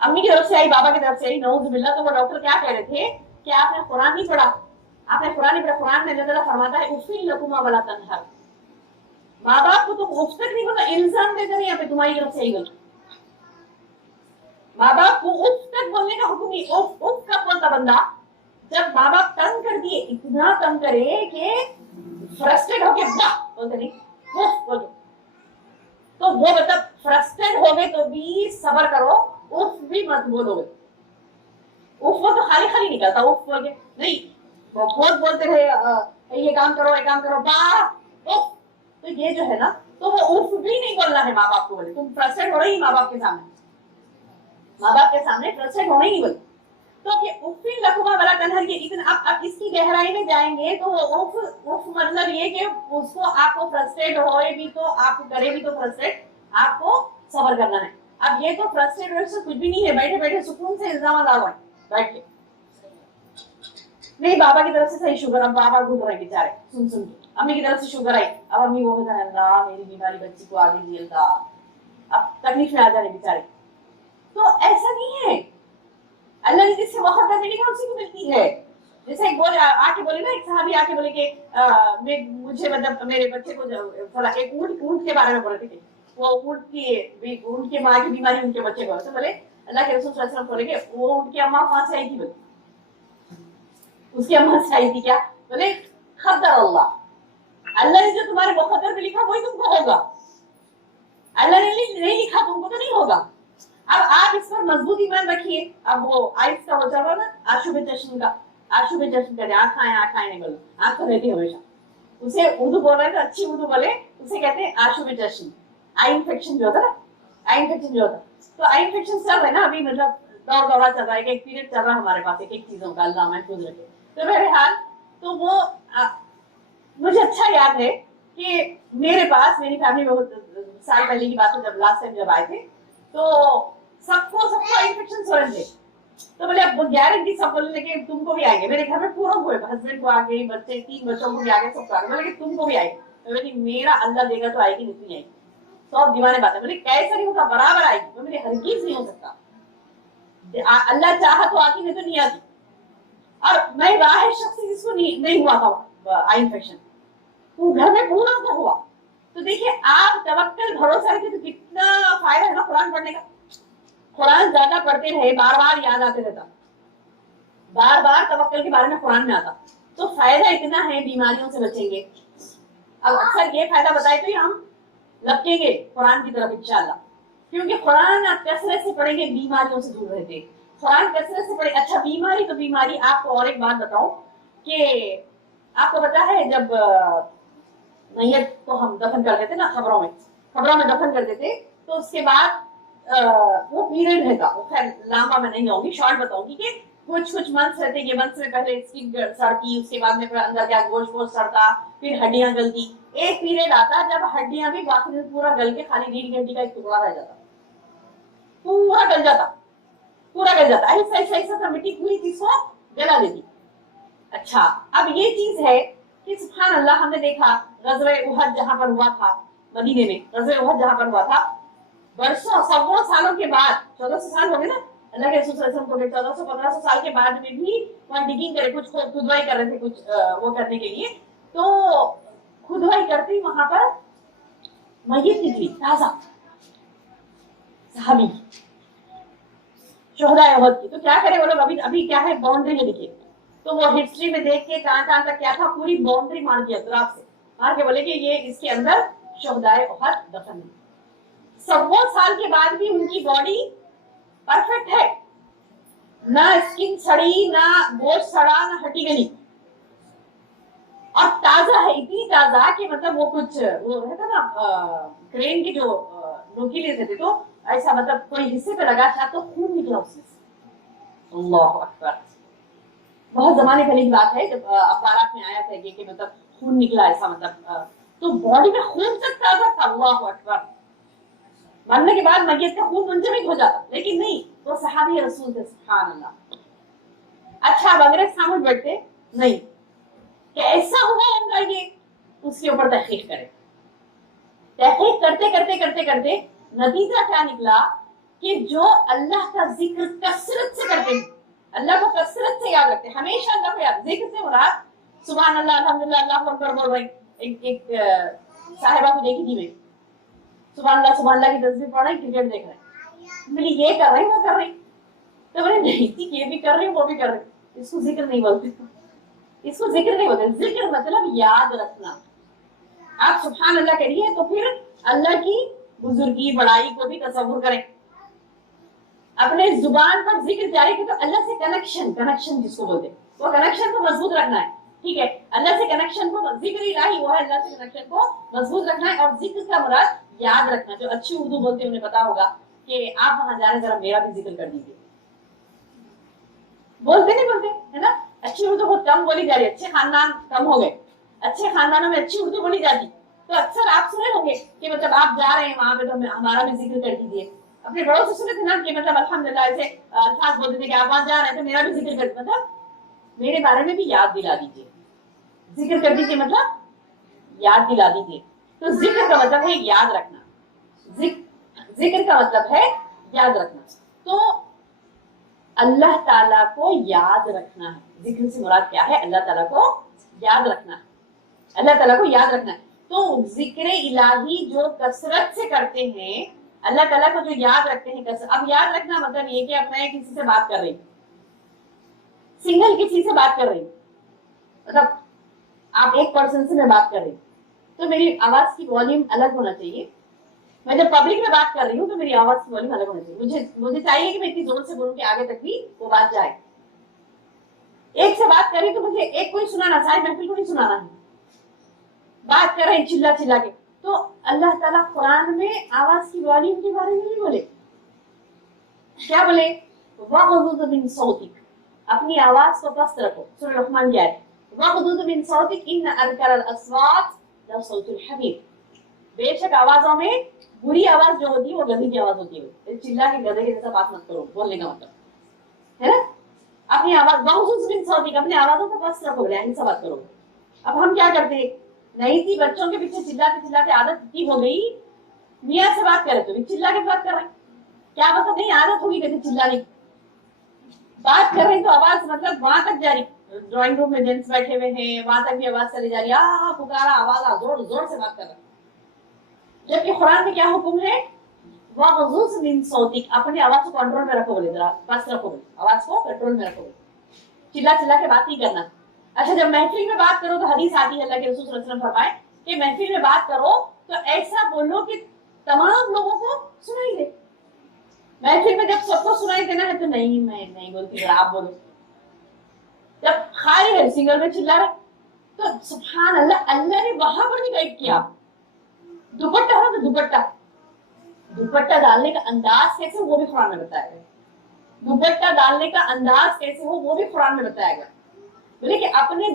अम्मी की तरफ से आई, बाबा की तरफ से आई, नऊजुबिल्लाह। तो वो डॉक्टर क्या कह रहे थे कि आपने कुरान नहीं पढ़ा, आपने कुरान नहीं पढ़ा। कुरान में अल्लाह ताला फरमाता है उफ़्फ़िन लकुमा वला तन्हर, माँ बाप को तुम उफ तक नहीं बोलना, इल्जाम देते नहीं, यहाँ पे तुम्हारी तरफ से ही बोल, माँ बाप को उफ तक बोलने का हुक्म नहीं। उफ उफ कब बोलता बंदा? जब माँ बाप तंग कर दिए, इतना तंग करे कि फ्रस्ट्रेट होके बोलते नहीं, उफ बोलो। तो वो मतलब फ्रस्ट्रेट हो गए तो भी सबर करो, उफ भी मत बोलोगे। उफ वो तो खाली खाली निकलता, उफ बोल के नहीं, वो बहुत बोलते रहे ये काम करो, ये काम करो, बा उफ। तो ये जो है ना, तो वो उफ भी नहीं बोलना है माँ बाप को। बोले तुम फ्रस्ट्रेट हो रही माँ बाप के सामने, माँ बाप के सामने फ्रस्ट्रेट होना ही बोले। तो ये उफ़्फ़िन लकुमा वला तन्हर, ये इतना अब इसकी गहराई में जाएंगे तो उफ उफ मतलब ये कि उसको आपको फ्रस्ट्रेट होए भी तो आपको करे भी तो फ्रस्ट्रेट, आपको सबर करना है। अब ये तो फ्रस्ट्रेट से कुछ भी नहीं है, बैठे बैठे सुकून से इल्जाम लगाओ, बैठ के। नहीं बाबा की तरफ से सही शुगर, अब बाबा घूम रहे बेचारे सुन सुन के। अम्मी की तरफ से शुगर आई, अब अम्मी वो कहते हैं अल्लाह मेरी बीमारी बच्ची को आगे दी अल्लाह, अब तकलीफ में आ जाने बेचारे। तो ऐसा नहीं है, अल्लाह ने जिससे वक्त देने का उसी को मिलती है। जैसे एक बोले आके बोले ना, एक साहबी आके बोले कि मुझे मतलब मेरे बच्चे को एक ऊंट के बारे में बोले थे, वो ऊंट की माँ की बीमारी उनके बच्चे को, तो बोले अल्लाह के रसूल सल्लल्लाहु अलैहि वसल्लम बोले कि वो उनकी अम्मा कहाँ से आई थी, बोले उसकी अम्मा से आई थी क्या, बोले खद्दर अल्लाह, अल्लाह ने जो तुम्हारे मुकद्दर में लिखा वही तुमको होगा, अल्लाह ने नहीं लिखा तुमको तो नहीं होगा। अब आप इस पर मजबूत ईमान रखिए। अब वो आइस का हो जाएगा ना, आशुबे जश्न का, आशुबे जश्न करे, आँखाएं नहीं बोलो, आँख तो रहती हमेशा, उसे उर्दू बोल रहे हैं तो अच्छी उर्दू बोले, उसे कहते हैं आशुबे जश्न। आई इन्फेक्शन जो होता है ना, आई इन्फेक्शन जो होता है, तो आई इन्फेक्शन चल रहा है ना अभी, मतलब दौरा चल रहा है, एक पीरियड चल रहा है हमारे पास एक चीजों का, अल्लाह महफूज रखे। तो बहरहाल तो वो मुझे अच्छा याद है कि मेरे पास मेरी फैमिली में बहुत साल पहले की बात है, जब लास्ट टाइम जब आए थे तो सबको इन्फेक्शन हो रहे थे, तो बोले अब गारंटी सब बोलने लगे तुमको भी आएंगे। मेरे घर में पूरा हुए, हस्बैंड को आ गए, बच्चे 3 बच्चों को भी आ गए, सबको आ गए, बोले तुमको भी आएगी। तो बोले मेरा अल्लाह देगा तो आएगी, नहीं आएगी, सब दीवाने बातें। बोले कैसा नहीं होगा, बराबर आएगी। तो मेरे हरगिज नहीं हो सकता, अल्लाह चाहा तो आती, नहीं तो नहीं आती। और मैं वाहिद शख्स जिसको नहीं हुआ था आई इन्फेक्शन, वो घर में पूरा को हुआ। तो देखिए आप तवक्कल भरोसा रखिए तो कितना फायदा है ना कुरान पढ़ने का। कुरान ज्यादा पढ़ते रहे, बार बार याद आते रहता, बार बार तवक्कल के बारे में कुरान में आता, तो फायदा इतना है, बीमारियों से बचेंगे। अब अक्सर ये फायदा बताए तो हम लपकेंगे कुरान की तरफ इंशाअल्लाह, क्योंकि कुरान आप कसरत से पढ़ेंगे बीमारियों से दूर रहते, कुरान कसरत से पढ़े। अच्छा बीमारी तो बीमारी, आपको और एक बात बताऊं कि आपको पता है जब मैयत को हम दफन कर देते ना, खबरों में दफन कर देते, तो उसके बाद वो पीरियड रहता, वो खैर लंबा मैं नहीं होगी, शॉर्ट बताऊंगी कि कुछ मंथ्स रहते, ये मंथ्स में पहले स्किन सड़ती, उसके बाद में अंदर क्या गोश्त सड़ता, फिर हड्डियां गलती। एक पीरियड आता जब हड्डियां भी बाकी में पूरा गल के खाली रीढ़ की हड्डी का एक टुकड़ा रह जाता, पूरा गल जाता, ऐसा मिट्टी पूरी चीज को गला देती। अच्छा अब ये चीज है कि सुभान अल्लाह, हमने देखा गज़वे उहद जहां पर हुआ था, मदीने में गज़वे उहद जहां पर हुआ था, वर्षों सौ सालों के बाद, 1400 साल हो गए ना अल्लाह के रसूल सल्लल्लाहु अलैहि वसल्लम को, 1400-1500 साल के बाद में भी वहां डिगिंग करे, कुछ खुदवाई कर रहे थे, कुछ वो करने के लिए, तो खुदवाई करते ही वहां पर मय्यत निकली ताजा, सहाबी शोहदाए उहद की। तो क्या करे वो लोग, अभी क्या है बाउंड्री में लिखे, तो वो हिस्ट्री में देख के कहां तक क्या था, पूरी बाउंड्री मार दिया द्राफ से, मार के बोले कि ये इसके अंदर शोहदाए उहद दफन है। 100 साल के बाद भी उनकी बॉडी परफेक्ट है, ना स्किन सड़ी, ना गोश्त सड़ा, ना हड्डी गली, और ताजा है, इतनी ताजा कि मतलब वो कुछ वो रहता ना क्रेन के जो नोकीले रहते, तो ऐसा मतलब कोई हिस्से पे लगा था तो खून निकला उसमें से। अल्लाह अकबर, बहुत जमाने पहले की बात है जब अखबारात में आया था ये कि मतलब खून निकला, ऐसा मतलब तो बॉडी में खून तक ताजा था। अल्लाह अकबर, मरने के बाद मय्यत का खून मुंजमद हो जाता, लेकिन नहीं, वो सहाबी रसूल थे, सुभान अल्लाह। अच्छा अब अंग्रेज सामने बैठते नहीं कि ऐसा हुआ होगा ये, उसके ऊपर तहकीक करें, तहकीक करते नतीजा क्या निकला कि जो अल्लाह का जिक्र कसरत से करते हैं, अल्लाह को कसरत से याद रखते, हमेशा अल्लाह को याद, जिक्र से मुराद सुभान अल्लाह, अल्हम्दुलिल्लाह, अल्लाहु अकबर बोल रही। एक साहिबा को देखी थी मैं, सुभान अल्लाह की तस्बीह पढ़ रही, क्रिकेट देख रहे, बोली ये कर रही वो कर रही, तो बोले नहीं थी, ये भी कर रही वो भी कर रही, इसको जिक्र नहीं बोलते, इसको जिक्र नहीं बोलते। जिक्र मतलब याद रखना। आप सुभान अल्लाह करिए तो फिर अल्लाह की बुजुर्गी बड़ाई को भी तसव्वुर करें, अपने जुबान पर जिक्र जारी करें, तो अल्लाह से कनेक्शन जिसको बोलते हैं, वो कनेक्शन को मजबूत रखना है, ठीक है। अल्लाह से कनेक्शन को, जिक्र इलाही वो है, अल्लाह से कनेक्शन को मजबूत रखना है, और जिक्र का मुराद याद रखना। जो अच्छी उर्दू बोलते हैं उन्हें पता होगा कि आप वहां जा रहे, जरा मेरा भी जिक्र कर दीजिए, बोलते नहीं बोलते है ना, अच्छी उर्दू बहुत कम बोली जा रही है, अच्छे खानदान कम हो गए, अच्छे खानदानों में अच्छी उर्दू बोली जाती, तो अक्सर आप सुने होंगे कि मतलब आप जा रहे हैं वहां पे तो हमारा भी जिक्र कर दीजिए, اپنے بڑوں سے سنے تھے نا کہ مطلب الحمدللہ ایسے الفاظ بولتے تھے کہ آپ وہاں جا رہے ہیں تو میرا بھی ذکر کر، مطلب میرے بارے میں بھی یاد دلا دیجیے، ذکر کر دیجیے مطلب یاد دلا دیجیے. تو ذکر کا مطلب ہے یاد رکھنا، ذکر کا مطلب ہے یاد رکھنا. تو اللہ تعالیٰ کو یاد رکھنا ہے، ذکر سے مراد کیا ہے؟ اللہ تعالیٰ کو یاد رکھنا ہے، اللہ تعالیٰ کو یاد رکھنا ہے. تو ذکر الہی جو کثرت سے کرتے ہیں، اللہ تعالیٰ کو جو یاد رکھتے ہیں کثرت. اب یاد رکھنا مطلب یہ کہ اب میں کسی سے بات کر رہی ہوں، سنگل کسی سے بات کر رہی ہوں، مطلب آپ ایک پرسن سے میں بات کر رہی ہوں، تو میری آواز کی والیوم الگ ہونا چاہیے. میں جب پبلک میں بات کر رہی ہوں تو میری آواز کی والیوم الگ ہونا چاہیے. مجھے چاہیے کہ میں اتنی زور سے بولوں کہ آگے تک بھی وہ بات جائے. ایک سے بات کر رہی تو مجھے ایک کوئی سنانا، ساری محفل کو نہیں سنانا ہے، بات کر رہے ہیں چلا چلا کے. تو اللہ تعالیٰ قرآن میں آواز کی والیوم کے بارے میں نہیں بولے، کیا بولے؟ وَغْضُضْ مِنْ صَوْتِكَ، اپنی آواز کو پست رکھو. سورہ رحمان کی آیت، وَغْضُضْ مِنْ صَوْتِكَ إِنَّ أَنْكَرَ الْأَصْوَاتِ لَصَوْتُ الْحَمِيرِ. بے شک آوازوں میں بری آواز جو ہوتی ہے وہ گدھے کی آواز ہوتی ہے. چلا کے گدھے کے جیسا بات مت کرو، بولنے کا مطلب ہے نا اپنی آواز. وَغْضُضْ مِنْ صَوْتِكَ، اپنی آوازوں کو پست رکھو، یعنی سے بات کرو. اب ہم کیا کرتے ہیں؟ نہیں تھی بچوں کے پیچھے چلاتے چلاتے عادت اتنی ہو گئی، میاں سے بات کرے تو بھی چلا کے بات کر رہے ہیں. کیا مطلب؟ نہیں عادت ہوگی کہتے چلانے کی. بات کر رہے ہیں تو آواز مطلب وہاں تک جاری، ڈرائنگ روم میں جینٹس بیٹھے ہوئے ہیں وہاں تک بھی آواز چلی جا رہی ہے، پکارا آواز زور زور سے بات کر رہا. جبکہ قرآن میں کیا حکم ہے؟ وَغْضُضْ مِنْ صَوْتِكَ، اپنی آواز کو کنٹرول میں رکھو، بولے ذرا پاس رکھو، بولے آواز کو کنٹرول میں رکھو، چلا چلا کے بات نہیں کرنا. اچھا جب محفل میں بات کرو تو حدیث آتی ہے، اللہ کے رسول صلی اللہ علیہ وسلم فرمائے کہ محفل میں بات کرو تو ایسا بولو کہ تمام لوگوں کو سنائی دے. محفل میں جب سب کو سنائی دینا ہے تو نہیں میں نہیں بولتی، آپ بولو. جب خالی ہے سنگل میں چلا رہے تو سبحان اللہ، اللہ نے وہاں پر بھی گائیڈ کیا. دوپٹہ ہو تو دوپٹہ ڈالنے کا انداز کیسے ہو وہ بھی قرآن میں بتایا گیا. دوپٹہ ڈالنے کا انداز کیسے ہو وہ بھی قرآن میں بتایا گیا. بولے کہ اپنے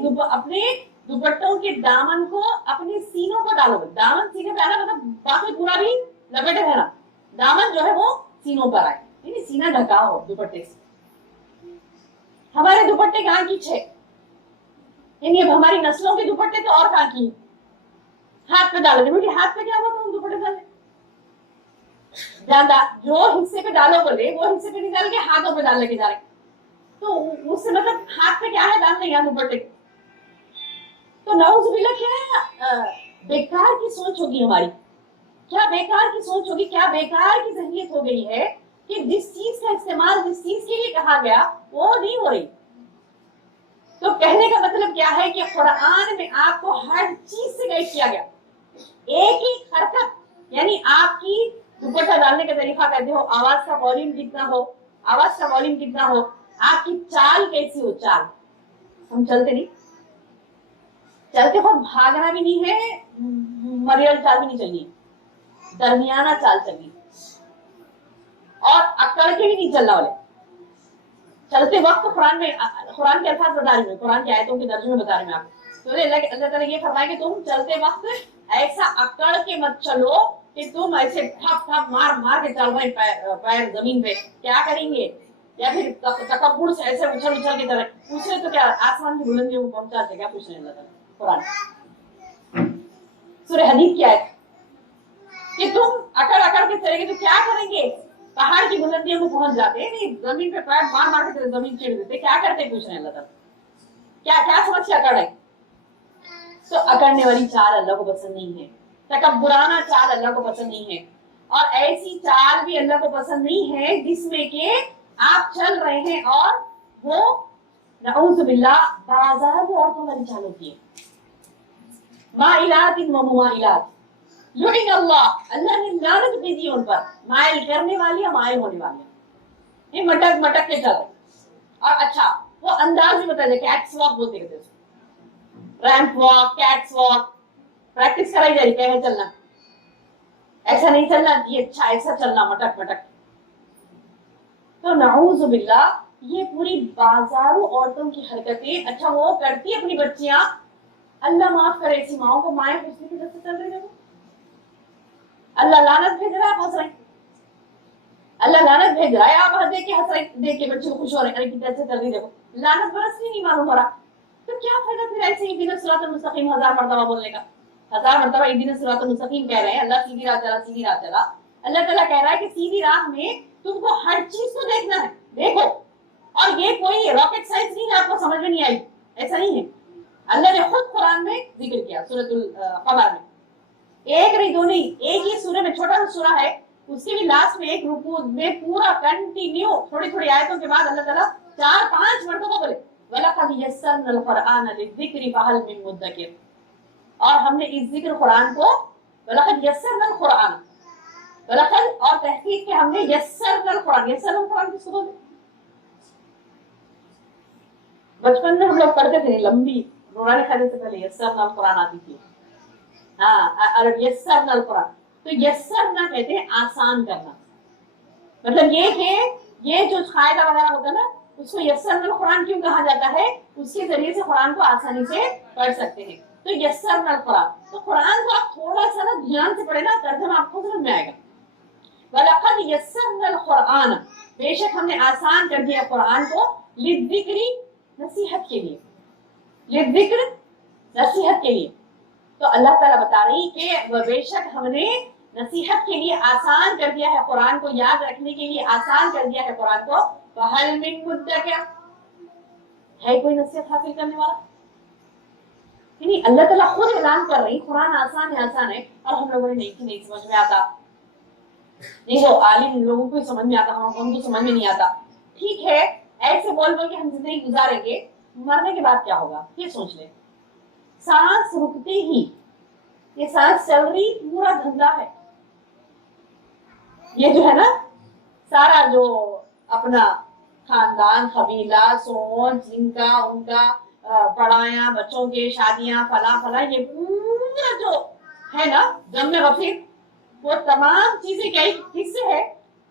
دوپٹوں کے دامن کو اپنے سینوں کو ڈالو. دامن سینے پہ آنا مطلب باقی پورا بھی لپیٹے رہنا، دامن جو ہے وہ سینوں پر آئے، یعنی سینہ ڈھکا ہو دوپٹے سے. ہمارے دوپٹے کہاں کی چھے، یعنی اب ہماری نسلوں کے دوپٹے تو اور کہاں کی ہاتھ پہ ڈالو. کیونکہ ہاتھ پہ کیا ہوا تو دوپٹے ڈالے زیادہ جو حصے پہ ڈالو بولے وہ حصے پہ نہیں ڈال کے ہاتھوں پہ ڈال کے جا رہے، تو اس سے مطلب ہاتھ پہ کیا ہے ڈالنے کا دوپٹے. تو نعوذ باللہ کیا بیکار کی سوچ ہوگی ہماری، کیا بیکار کی سوچ ہوگی، کیا بیکار کی ذہنیت ہو گئی ہے کہ جس چیز کا استعمال جس چیز کے لیے کہا گیا وہ نہیں ہو رہی. تو کہنے کا مطلب کیا ہے کہ قرآن میں آپ کو ہر چیز سے گائیڈ کیا گیا. ایک ہی حرکت، یعنی آپ کی دوپٹہ ڈالنے کا طریقہ کہتے ہو، آواز کا والیوم کتنا ہو، آواز کا والیوم کتنا ہو، آپ کی چال کیسی ہو. چال ہم چلتے نہیں، چلتے وقت بھاگنا بھی نہیں ہے، مریل چال بھی نہیں چلنی، درمیانہ چال چلنی، اور اکڑ کے بھی نہیں چلنا والے. چلتے وقت قرآن کے الفاظ بتا رہی ہوں، قرآن کی آیتوں کے ترجمے بتا رہی ہوں آپ کو. تو اللہ تعالیٰ یہ فرمائے کہ تم چلتے وقت ایسا اکڑ کے مت چلو کہ تم ایسے ٹھپ ٹھپ مار مار کے چل رہے پیر زمین پہ. کیا کریں گے؟ یا پھر تکبر سے ایسے اچھل اچھل کے چلے. پوچھے تو کیا آسمان کی بلندیوں کو پہنچاتے، کیا پوچھ رہے ہیں اللہ تعالیٰ قرآن سورہ حدید کی آیت کہ تم اکڑ اکڑ کے چلے گے تو کیا کریں گے؟ پہاڑ کی بلندیوں کو پہنچ جاتے، نہیں زمین پہ پیر مار مار کے زمین چیڑ دیتے. کیا کرتے پوچھ رہے ہیں اللہ تعالیٰ، کیا سمجھ کے اکڑ ہے؟ تو اکڑنے والی چال اللہ کو پسند نہیں ہے، تکبرانہ چال اللہ کو پسند نہیں ہے، اور ایسی چال بھی اللہ کو پسند نہیں ہے جس میں کہ آپ چل رہے ہیں اور وہ نعوذ باللہ بازار میں عورتوں والی چال ہوتی ہے. مائلات و ممائلات، لعن اللہ نے لعنت بھیجی ان پر، مائل کرنے والی اور مائل ہونے والی، یہ مٹک مٹک کے چل رہے. اور اچھا وہ انداز بھی بتا دے، کیٹس واک بولتے کہتے ہیں، ramp walk, cats walk, practice کرائی جا رہی کیسے چلنا، ایسا نہیں چلنا یہ اچھا ایسا چلنا مٹک مٹک. تو نعوذ باللہ یہ پوری بازاروں عورتوں کی حرکتیں. اچھا وہ کرتی اپنی بچیاں، اللہ معاف کرے ایسی ماؤں کو، مائیں خوشی کی طرف سے چل رہی ہے، اللہ لعنت بھیج رہا ہے، آپ ہنس رہے ہیں. अल्लाह लानत भेज रहा है, आप हंस देख के हंस रहे, देख के बच्चे को खुश हो रहे हैं, अरे कितने अच्छे चल रही, देखो लानत बरसनी नहीं मालूम हो रहा, तो क्या फायदा फिर ऐसे इहदिना सिरातल मुस्तकीम 1000 मरतबा बोलने का। 1000 मरतबा इहदिना सिरातल मुस्तकीम कह रहे हैं, अल्लाह सीधी राह चला, सीधी राह चला। अल्लाह ताला कह रहा है कि सीधी राह में तुमको हर चीज को देखना है, देखो। और ये कोई रॉकेट साइंस नहीं है आपको समझ में नहीं आई, ऐसा नहीं है। अल्लाह ने खुद कुरान में जिक्र किया सूरतुल कमर में, एक नहीं दो नहीं, एक ही सूरह में, छोटा सा सूरह है, उसके भी लास्ट में एक रुकू में पूरा कंटिन्यू थोड़ी थोड़ी आयतों के बाद अल्लाह ताला 4-5 मरतबा बोले वलक़द यस्सरनल क़ुरआन लिज़्ज़िक्रि फ़हल मिन मुद्दकिर, और हमने इस जिक्र कुरान को वलक़द यस्सरनल क़ुरआन, वलक़द और तहकीक के हमने यस्सरनल क़ुरआन, यस्सरनल क़ुरआन किसको बोलते? बचपन में हम लोग पढ़ते थे लंबी नूरानी खरीद से पहले यस्सरनल क़ुरआन आती थी, हाँ, और यस्सरनल क़ुरआन, तो यस्सरना कहते हैं आसान करना, मतलब ये कि ये जो कायदा वगैरह होता है ना, उसको यस्सरनल क़ुरआन क्यों कहा जाता है, उसके जरिए से कुरान को आसानी से पढ़ सकते हैं, तो यस्सरनल क़ुरआन। तो कुरान को आप थोड़ा सा ना ध्यान से पढ़े ना, तर्जुमा आपको समझ में आएगा। वलक़द यस्सरनल क़ुरआन, बेशक हमने आसान कर दिया कुरान को, लिज़्ज़िक्रि, नसीहत के लिए, लिज़्ज़िक्र, नसीहत के लिए। तो अल्लाह ताला बता रही कि बेशक हमने नसीहत के लिए आसान कर दिया है कुरान को, याद रखने के लिए आसान कर दिया है कुरान को। फ़हल मिन मुद्दकिर, है कोई नसीहत हासिल करने वाला? नहीं, अल्लाह ताला खुद ऐलान कर रही कुरान आसान है, और हम लोगों ने नहीं समझ में आता, नहीं वो आलिम लोगों को समझ में आता, हमको समझ में नहीं आता। ठीक है, ऐसे बोल के हम जिंदगी गुजारेंगे, मरने के बाद क्या होगा ये सोच ले। सांस रुकते ही ये सांस चल रही, पूरा धंधा है ये जो है ना, सारा जो अपना खानदान, कबीला, सोच, इनका उनका, पढ़ाया बच्चों के, शादियां, फला, ये पूरा जो है ना जम्मे गफीर, वो तमाम चीजें क्या किससे है?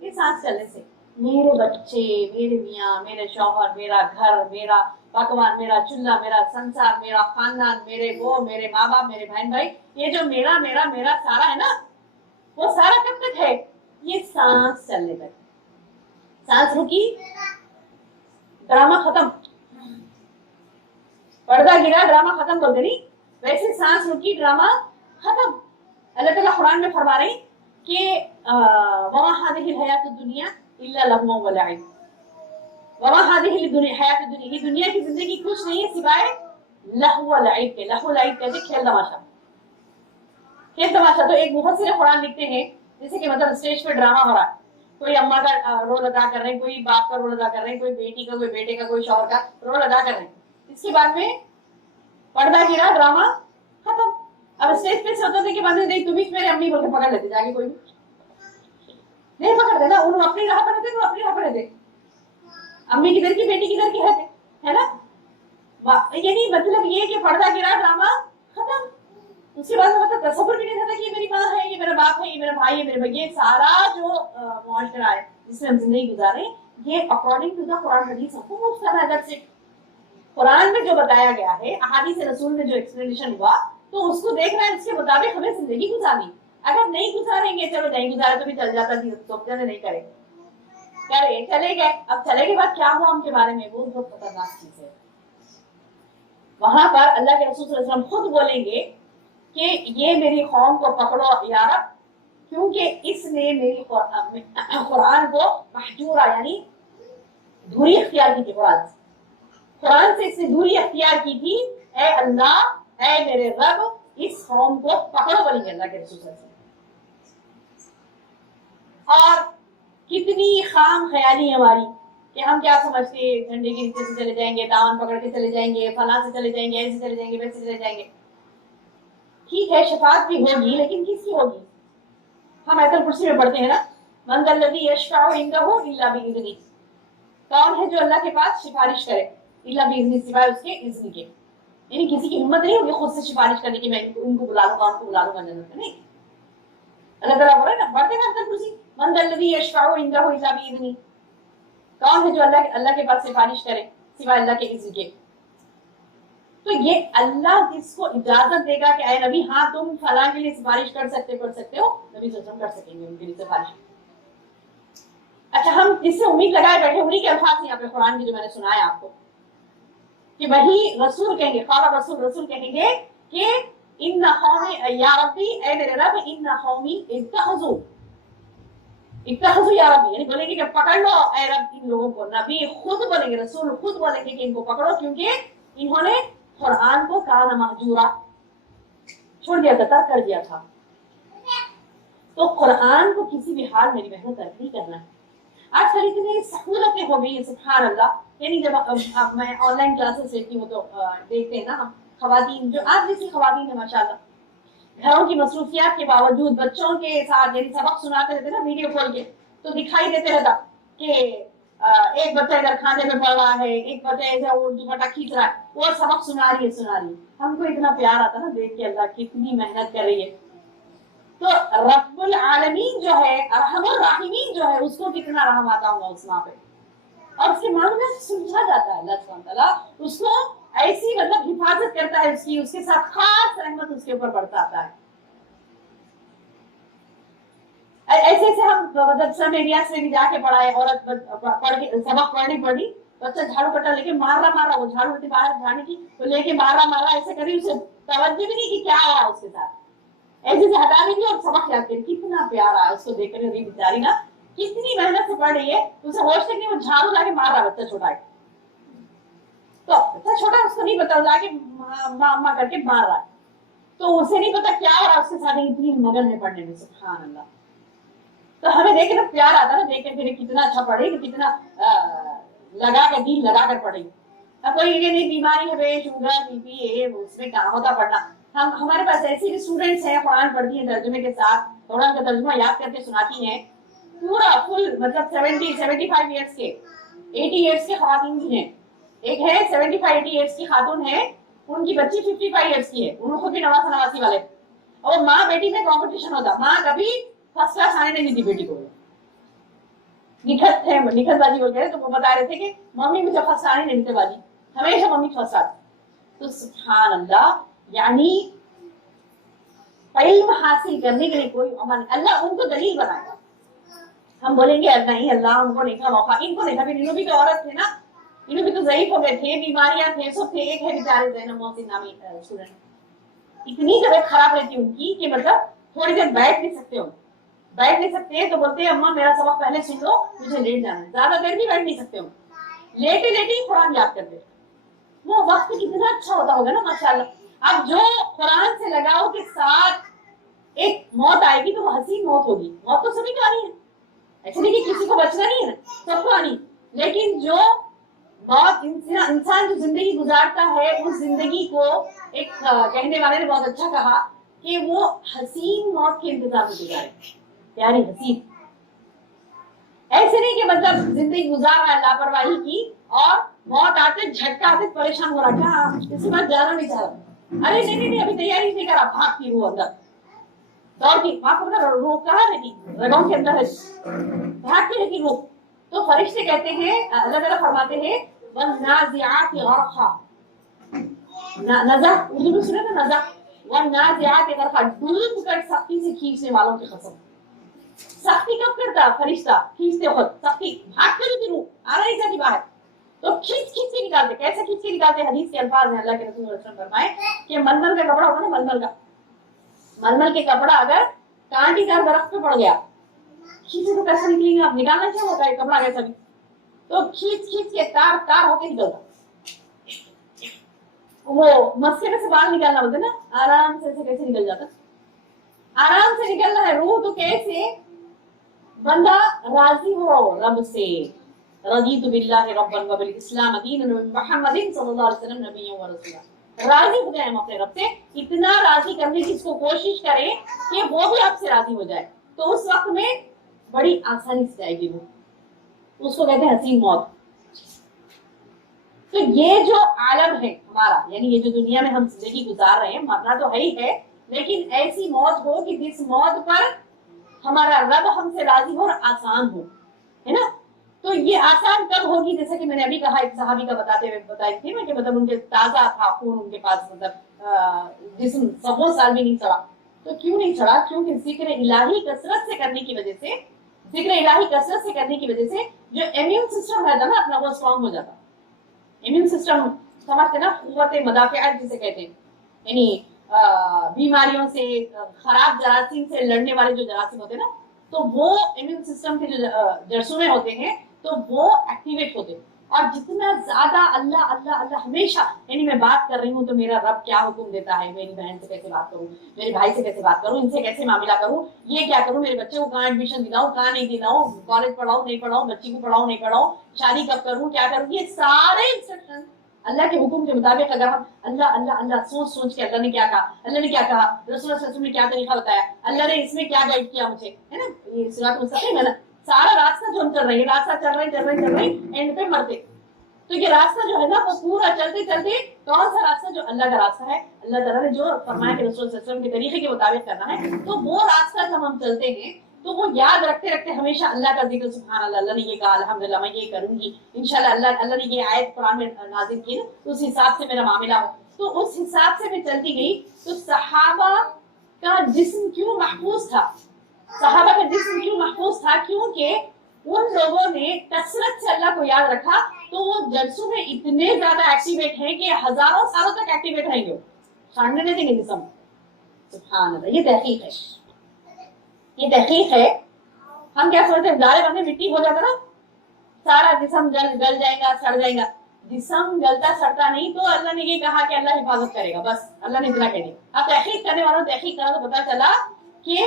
ये सांस चलने से। मेरे बच्चे, मेरे मियाँ, मेरे शौहर, मेरा घर, मेरा पकवान, मेरा चूल्हा, मेरा संसार, मेरा खानदान, मेरे वो, मेरे माँ बाप, मेरे बहन भाई, ये जो मेरा मेरा मेरा सारा है ना, वो सारा कब तक है? ये सांस चलने तक। सांस रुकी, ड्रामा खत्म, पर्दा गिरा, ड्रामा खत्म बोलते नहीं, वैसे सांस रुकी, ड्रामा खत्म। अल्लाह ताला कुरान में फरमा रही कि वमा हादिहिल हयातुद दुनिया इल्ला लहवुन व लइब, वमा हादिहिल हयातुद दुनिया, ये दुनिया की जिंदगी कुछ नहीं है सिवाय लहव व लइब के। लहव व लइब कहते खेल तमाशा, खेल तमाशा। तो एक मुफस्सिर कुरान लिखते हैं, जैसे कि मतलब स्टेज पे ड्रामा हो रहा है, कोई अम्मा का रोल अदा कर रहे हैं, कोई बाप का रोल अदा कर रहे हैं, कोई बेटी का, कोई बेटे का, कोई शौहर का रोल अदा कर रहे हैं। इसके बाद में पर्दा गिरा, ड्रामा खत्म। अब स्टेज पे से होता था कि बाद में देख तुम ही मेरे अम्मी बोल के पकड़ लेते, जाके कोई नहीं पकड़ते ना, उन अपनी राह पर रहते, तो अपनी राह पर रहते, अम्मी किधर की बेटी किधर की है ना। ये नहीं मतलब ये कि पर्दा गिरा, ड्रामा खत्म। उसके बाद मतलब तसव्वुर भी नहीं था कि ये मेरी माँ है, ये मेरा बाप है, ये मेरा भाई है, मेरे भाई, ये सारा जो मुआशरा है जिसमें हम जिंदगी गुजारे, ये अकॉर्डिंग टू द कुरान हदीस हमको मूव करना है। जब से कुरान में जो बताया गया है, अहादीस रसूल में जो एक्सप्लेनेशन हुआ, तो उसको देखना है, उसके मुताबिक हमें जिंदगी गुजारनी। अगर नहीं गुजारेंगे, चलो नहीं गुजारे तो भी चल जाता, सोचते नहीं करे, चले गए। अब चले के बाद क्या हुआ उनके बारे में, वो बहुत खतरनाक चीज है। वहां पर अल्लाह के रसूल सल्लल्लाहु अलैहि वसल्लम खुद बोलेंगे कि ये मेरी कौम को पकड़ो या रब, क्योंकि इसने मेरी कुरान को महजूरा यानी दूरी अख्तियार की थी, कुरान से इसने दूरी अख्तियार की थी। ऐ अल्लाह, ऐ मेरे रब, इस कौम को पकड़ो, बोलेंगे अल्लाह के रसूल सल्लल्लाहु अलैहि वसल्लम। और कितनी खाम ख्याली हमारी कि हम क्या समझते, झंडे के नीचे से चले जाएंगे, दामन पकड़ के चले जाएंगे, फला से चले जाएंगे, ऐसे चले जाएंगे, वैसे चले जाएंगे। ठीक है, शफाअत भी होगी, लेकिन किसकी होगी? हम आयतुल कुर्सी में पढ़ते हैं ना, मन ज़ल्लज़ी यशफ़अउ इंदहु इल्ला बिइज़्निही, कौन है जो अल्लाह के पास सिफारिश करे, इल्ला बिइज़्निही, सिवाय उसके इज़्न के। यानी किसी की हिम्मत नहीं होगी खुद से सिफारिश करने की, मैं उनको बुला लूंगा, उनको बुला लूंगा जन्नत में, नहीं। अल्लाह ताला बोले ना, पढ़ते हैं आयतुल कुर्सी, मन ज़ल्लज़ी यशफ़अउ इंदहु इल्ला बिइज़्निही, कौन है जो अल्लाह के पास सिफारिश करे सिवाय अल्लाह के इज़्न के। तो ये अल्लाह किसको इजाजत देगा कि ऐ नबी, हाँ तुम फलां के लिए सिफारिश कर सकते हो, नबी सल्लल्लाहु अलैहि वसल्लम कर सकेंगे उनके लिए सिफारिश। अच्छा, हम इससे उम्मीद लगाए बैठे उन्हीं के अल्फाज यहाँ पे कुरान की जो मैंने सुनाए आपको कि वही रसूल कहेंगे, क़ाला रसूल, रसूल कहेंगे कि इन्ना कौमी या रब्बी, ऐ मेरे रब, इन्ना कौमी इत्तखज़ू या रब्बी, यानी बोलेंगे कि पकड़ लो ऐ रब इन लोगों को। नबी खुद बोलेंगे, रसूल खुद बोलेंगे कि इनको पकड़ो, क्योंकि इन्होंने कुरान को कान महजूरा छोड़ दिया था, तर्क कर दिया था। तो कुरान को किसी भी हाल मेरी बहनों तर्क नहीं करना है। आजकल इतनी सहूलतें हो गई है, सुभान अल्लाह। यानी जब अब मैं ऑनलाइन क्लासेस लेती हूँ तो देखते हैं ना हम खवातीन, जो आज जैसी खवातीन है माशाल्लाह, घरों की मसरूफियात के बावजूद बच्चों के साथ यानी सबक सुनाते रहते ना वीडियो कॉल के, तो दिखाई देते रहता कि एक बच्चा इधर खाने में पड़ रहा है, एक बच्चा ऐसे दुपट्टा खींच रहा है, वो सबक सुना रही है। हमको इतना प्यार आता ना देख के, अल्लाह कितनी मेहनत कर रही है। तो रब्बुल आलमीन जो है, अरहमुर राहिमीन जो है, उसको कितना रहम आता होगा उस माँ पे, और उसके मामले में सुलझा जाता है। अल्लाह सुब्हानहू व तआला उसको ऐसी मतलब हिफाजत करता है उसकी, उसके साथ खास रहमत उसके ऊपर बरसाता है। ऐसे ऐसे हम मतलब सब एरिया से भी जाके पढ़ाए, औरत पढ़ के सबक पढ़ी, बच्चा झाड़ू कट्टा लेके मारा, वो झाड़ू उठती बाहर जाने की तो लेके मारा, ऐसे करी, उसे तवज्जो भी नहीं कि क्या हो रहा है उसके साथ, ऐसे से हटा देंगे और सबक याद करें। कितना प्यारा है उसको देख कर, बेचारी ना कितनी मेहनत से पढ़ रही है, उसे होश तक नहीं, वो झाड़ू लाके मार रहा बच्चा छोटा है, तो बच्चा छोटा उसको नहीं पता, लाके माँ करके मार रहा है, तो उसे नहीं पता क्या हो रहा है उसके साथ, इतनी मगन है पढ़ने में, सुभान अल्लाह। तो हमें देख के ना प्यार आता ना, देख के कितना अच्छा पढ़ेगी, कितना लगा कर दिल लगा कर पढ़ेगी। अब कोई ये नहीं बीमारी है, शुगर बीपी ये उसमें कहाँ होता पढ़ना। हम हमारे पास ऐसे भी स्टूडेंट्स हैं, कुरान पढ़ती है तर्जुमे के साथ, थोड़ा का तर्जुमा याद करके सुनाती हैं पूरा फुल, मतलब 75 ईयर्स के, 80 ईयर्स के खवातीन भी हैं। एक है 75-80 ईयर्स की खातून है, उनकी बच्ची 55 ईयर्स की है, उनको भी नवासी वाले, और माँ बेटी में कॉम्पिटिशन होता। माँ कभी फर्स्ट क्लास आने नहीं दी बेटी को, निखत बाजी बोल रहे, तो वो बता रहे थे कि मम्मी मुझे फर्स्ट आने नहीं देते बाजी, हमेशा मम्मी फर्स्ट आती। तो सुभान अल्लाह, यानी इल्म हासिल करने के लिए कोई अमल, अल्लाह उनको दलील बनाएगा। हम बोलेंगे नहीं अल्लाह उनको नहीं था मौका, इनको नहीं था, फिर इन्हों भी तो औरत थे ना, इन्हों भी तो ज़ईफ हो गए थे, बीमारियां थे, सब थे। एक है बेचारे ज़ैनब मोहसिन नामी स्टूडेंट, इतनी तबीयत खराब रहती उनकी कि मतलब थोड़ी देर बैठ नहीं सकते तो बोलते हैं अम्मा मेरा सबक पहले सुन लो, मुझे लेट जाना है। ज्यादा देर भी बैठ नहीं सकते हो, लेटे ही कुरान याद करते। वो वक्त कितना अच्छा होता होगा ना माशाल्लाह। अब जो कुरान से लगाव के साथ एक मौत आएगी तो वो हसीन मौत होगी। मौत तो सभी को आनी है, ऐसे नहीं कि किसी को बचना नहीं है ना, सबको आनी। लेकिन जो मौत इंसान जो जिंदगी गुजारता है, उस जिंदगी को एक कहने वाले ने बहुत अच्छा कहा कि वो हसीन मौत के इंतजार में गुजारे, प्यारी हसीन। ऐसे नहीं कि मतलब जिंदगी गुजार रहा है लापरवाही की, और मौत आते झटका आते परेशान हो रहा, क्या इसी बात जाना नहीं चाह रहा, अरे नहीं अभी तैयारी नहीं करा, भागती रूह अंदर दौड़ती, रूह कहाँ रहती, रगों के अंदर है, भागती रहती रूह। तो फरिश्ते कहते हैं, अल्लाह ताला फरमाते हैं वन्नाज़िआति गरक़ा, नज़ा उर्दू में सुने ना, नज़ा वन्नाज़िआति गरक़ा, डूब कर सख्ती से खींचने वालों की कसम। सख्ती कब करता फरिश्ता, खींचते वक्त सख्ती, भागते रहती रूह आ रही जाती बाहर, तो खींच के निकालते। कैसे खींच के निकालते? हदीस के अल्फाज हैं, अल्लाह के रसूल सल्लल्लाहु अलैहि वसल्लम फरमाए कि मलमल का कपड़ा होता है ना, मलमल के कपड़ा अगर कांटीदार दरख्त पे पड़ गया, खींचे तो कैसे निकलेगा, आप निकालना चाहिए होता है कपड़ा कैसा भी, तो खींच के तार होके निकलता। वो मस्के से बाहर निकालना बोलते ना, आराम से कैसे निकल जाता, आराम से निकलना है रूह। तो कैसे बंदा राजी हो रब से, रज़ीतु बिल्लाहि रब्बन व बिल इस्लाम दीनन व मुहम्मदिन सल्लल्लाहु अलैहि वसल्लम नबिय्यन व रसूला, राजी हो जाए हम अपने रब से, इतना राजी करने की इसको कोशिश करें कि वो भी आपसे राजी हो जाए, तो उस वक्त में बड़ी आसानी से जाएगी वो, उसको कहते हैं हसीन मौत। तो ये जो आलम है हमारा, यानी ये जो दुनिया में हम जिंदगी गुजार रहे हैं, मरना तो है ही है, लेकिन ऐसी मौत हो कि जिस मौत पर हमारा रब हमसे राजी हो और आसान हो, है ना। तो ये आसान कब होगी? जैसे कि मैंने अभी कहा, एक सहाबी का बताई थी मैं कि मतलब उनके ताजा था खून उनके पास, मतलब जिस्म 100 साल भी नहीं चढ़ा। तो क्यों नहीं चढ़ा? क्योंकि जिक्र इलाही कसरत से करने की वजह से जिक्र इलाही कसरत से करने की वजह से जो इम्यून सिस्टम रहता ना अपना वो स्ट्रॉन्ग हो जाता। इम्यून सिस्टम समझते ना, कुव्वत मदाफ़िअत जिसे कहते हैं, यानी बीमारियों से, खराब जरासीम से लड़ने वाले जो जरासीम होते हैं ना, तो वो इम्यून सिस्टम के जो जरसूमे होते हैं तो वो एक्टिवेट होते हैं। और जितना ज्यादा अल्लाह अल्लाह अल्लाह हमेशा, यानी मैं बात कर रही हूँ तो मेरा रब क्या हुक्म देता है, मेरी बहन से कैसे बात करूँ, मेरे भाई से कैसे बात करूँ, इनसे कैसे मामला करूँ, ये क्या करूँ, मेरे बच्चे को कहाँ एडमिशन दिलाऊं, कहाँ नहीं दिलाऊं, कॉलेज पढ़ाऊं नहीं पढ़ाऊं, बच्ची को पढ़ाऊं नहीं पढ़ाऊं, शादी कब करूँ क्या करूँ, ये सारे इंस्ट्रक्शन अल्लाह के हुक्म के मुताबिक अगर हम अल्लाह अल्लाह अल्लाह सोच सोच के अल्लाह ने क्या कहा, अल्लाह ने क्या कहा, रसूल सल्लल्लाहु अलैहि वसल्लम ने क्या तरीका बताया, अल्लाह ने इसमें क्या गाइड किया मुझे, है ना, ये सिरात मुस्तकीम है ना, सारा रास्ता जो हम चल रहे हैं, रास्ता चल रहे एंड पे मरते। तो ये रास्ता जो है ना वो पूरा चलते चलते कौन सा रास्ता, जो अल्लाह का रास्ता है, अल्लाह ताला ने जो फरमाया कि रसूल सल्लल्लाहु अलैहि वसल्लम के तरीके के मुताबिक करना है, तो वो रास्ता जब हम चलते हैं तो वो याद रखते रखते हमेशा अल्लाह का जिक्र, सुभान अल्लाह, अल्लाह ने ये कहा, अल्हम्दुलिल्लाह मैं ये करूंगी, इंशाल्लाह अल्लाह ने ये आयत कुरान में नाज़िल की ना, तो उस हिसाब से मेरा मामला हो, तो उस हिसाब से मैं चलती गई। तो सहाबा का जिस्म क्यों महफूज था, सहाबा का जिस्म क्यों महफूज था, क्योंकि उन लोगों ने कसरत से अल्लाह को याद रखा, तो वो जल्सों में इतने ज्यादा एक्टिवेट हैं कि हजारों सालों तक एक्टिवेट रहेंगे, छाड़ने नहीं देंगे जिस्म। सुभान अल्लाह, ये तहकीक है, ये तहकीक है। हम क्या सोचते हैं, दाले बंदे मिट्टी हो जाता ना, सारा जिस्म गल जाएगा, सड़ जाएगा, जिस्म गलता सड़ता नहीं, तो अल्लाह ने ये कहा कि अल्लाह हिफाजत करेगा, बस अल्लाह ने इतना कह दिया। अब तहकीक करने वालों तहकीक करा तो पता चला कि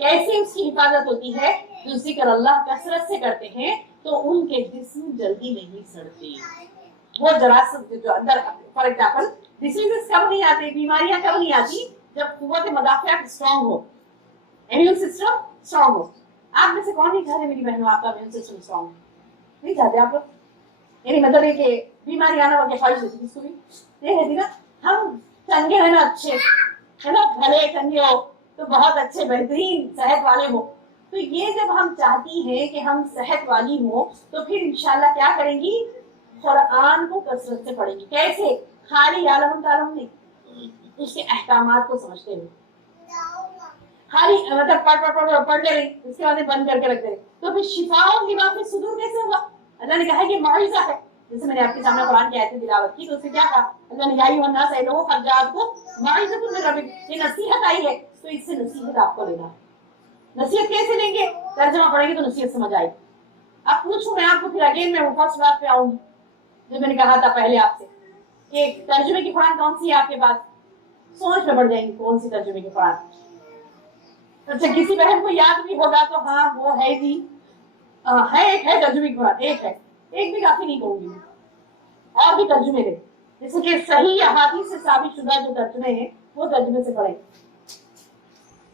कैसे उसकी हिफाजत होती है। जो जिक्र अल्लाह कसरत से करते हैं तो उनके जिस्म जल्दी नहीं सड़ते, वो जरासीम जो अंदर, फॉर एग्जाम्पल डिसीजेस कब नहीं आते, बीमारियां कब नहीं आती, जब कुव्वत मदाफ़िअत स्ट्रांग हो, इम्यून सिस्टम स्ट्रांग हो। आप में से कौन नहीं चाहते मेरी बहनों आपका इम्यून सिस्टम स्ट्रांग, नहीं चाहते आप लोग, यानी मतलब ये कि बीमारी आना वाली ख्वाहिश होती है, इसको भी ये रहती ना, हम चंगे है ना, अच्छे है ना, भले चंगे हो तो बहुत अच्छे बेहतरीन सेहत वाले हो, तो ये जब हम चाहती हैं कि हम सेहत वाली हो तो फिर इंशाल्लाह क्या करेंगी, कुरान को कसरत से पढ़ेंगी। कैसे, खाली आलम तालम नहीं, उसके अहकामात को समझते हुए, खाली मतलब पढ़ ले रही, उसके बाद बंद करके रख दे रही, तो फिर शिफाओ लिमा फिल सुदूर कैसे होगा। अल्लाह ने कहा है कि मौइज़ा है, जैसे मैंने आपके सामने कुरान की आयतें तिलावत की, तो उससे क्या कहा अल्लाह ने, या अय्युहन्नास ऐ लोगों क़द जाअतकुम मौइज़तुम मिन रब्बिकुम, ये नसीहत आई है, तो इससे नसीहत आपको लेना। नसीहत कैसे लेंगे, तर्जुमा पढ़ेंगे तो नसीहत समझ आएगी। अब पूछूं मैं आपको, फिर अगेन मैं फर्स्ट बात पे आऊंगी जो मैंने कहा था पहले आपसे कि तर्जुमे की कुरान कौन सी है आपके पास, सोच में पड़ जाएंगी कौन सी तर्जुमे की कुरान। अच्छा, किसी बहन को याद भी होगा तो हाँ वो है जी, है, एक है तर्जुमे की कुरान, एक है, एक भी काफी नहीं कहूंगी मैं, और भी तर्जुमे दे, जैसे कि सही अहादीस से साबित शुदा जो तर्जुमे हैं वो तर्जुमे से पढ़े।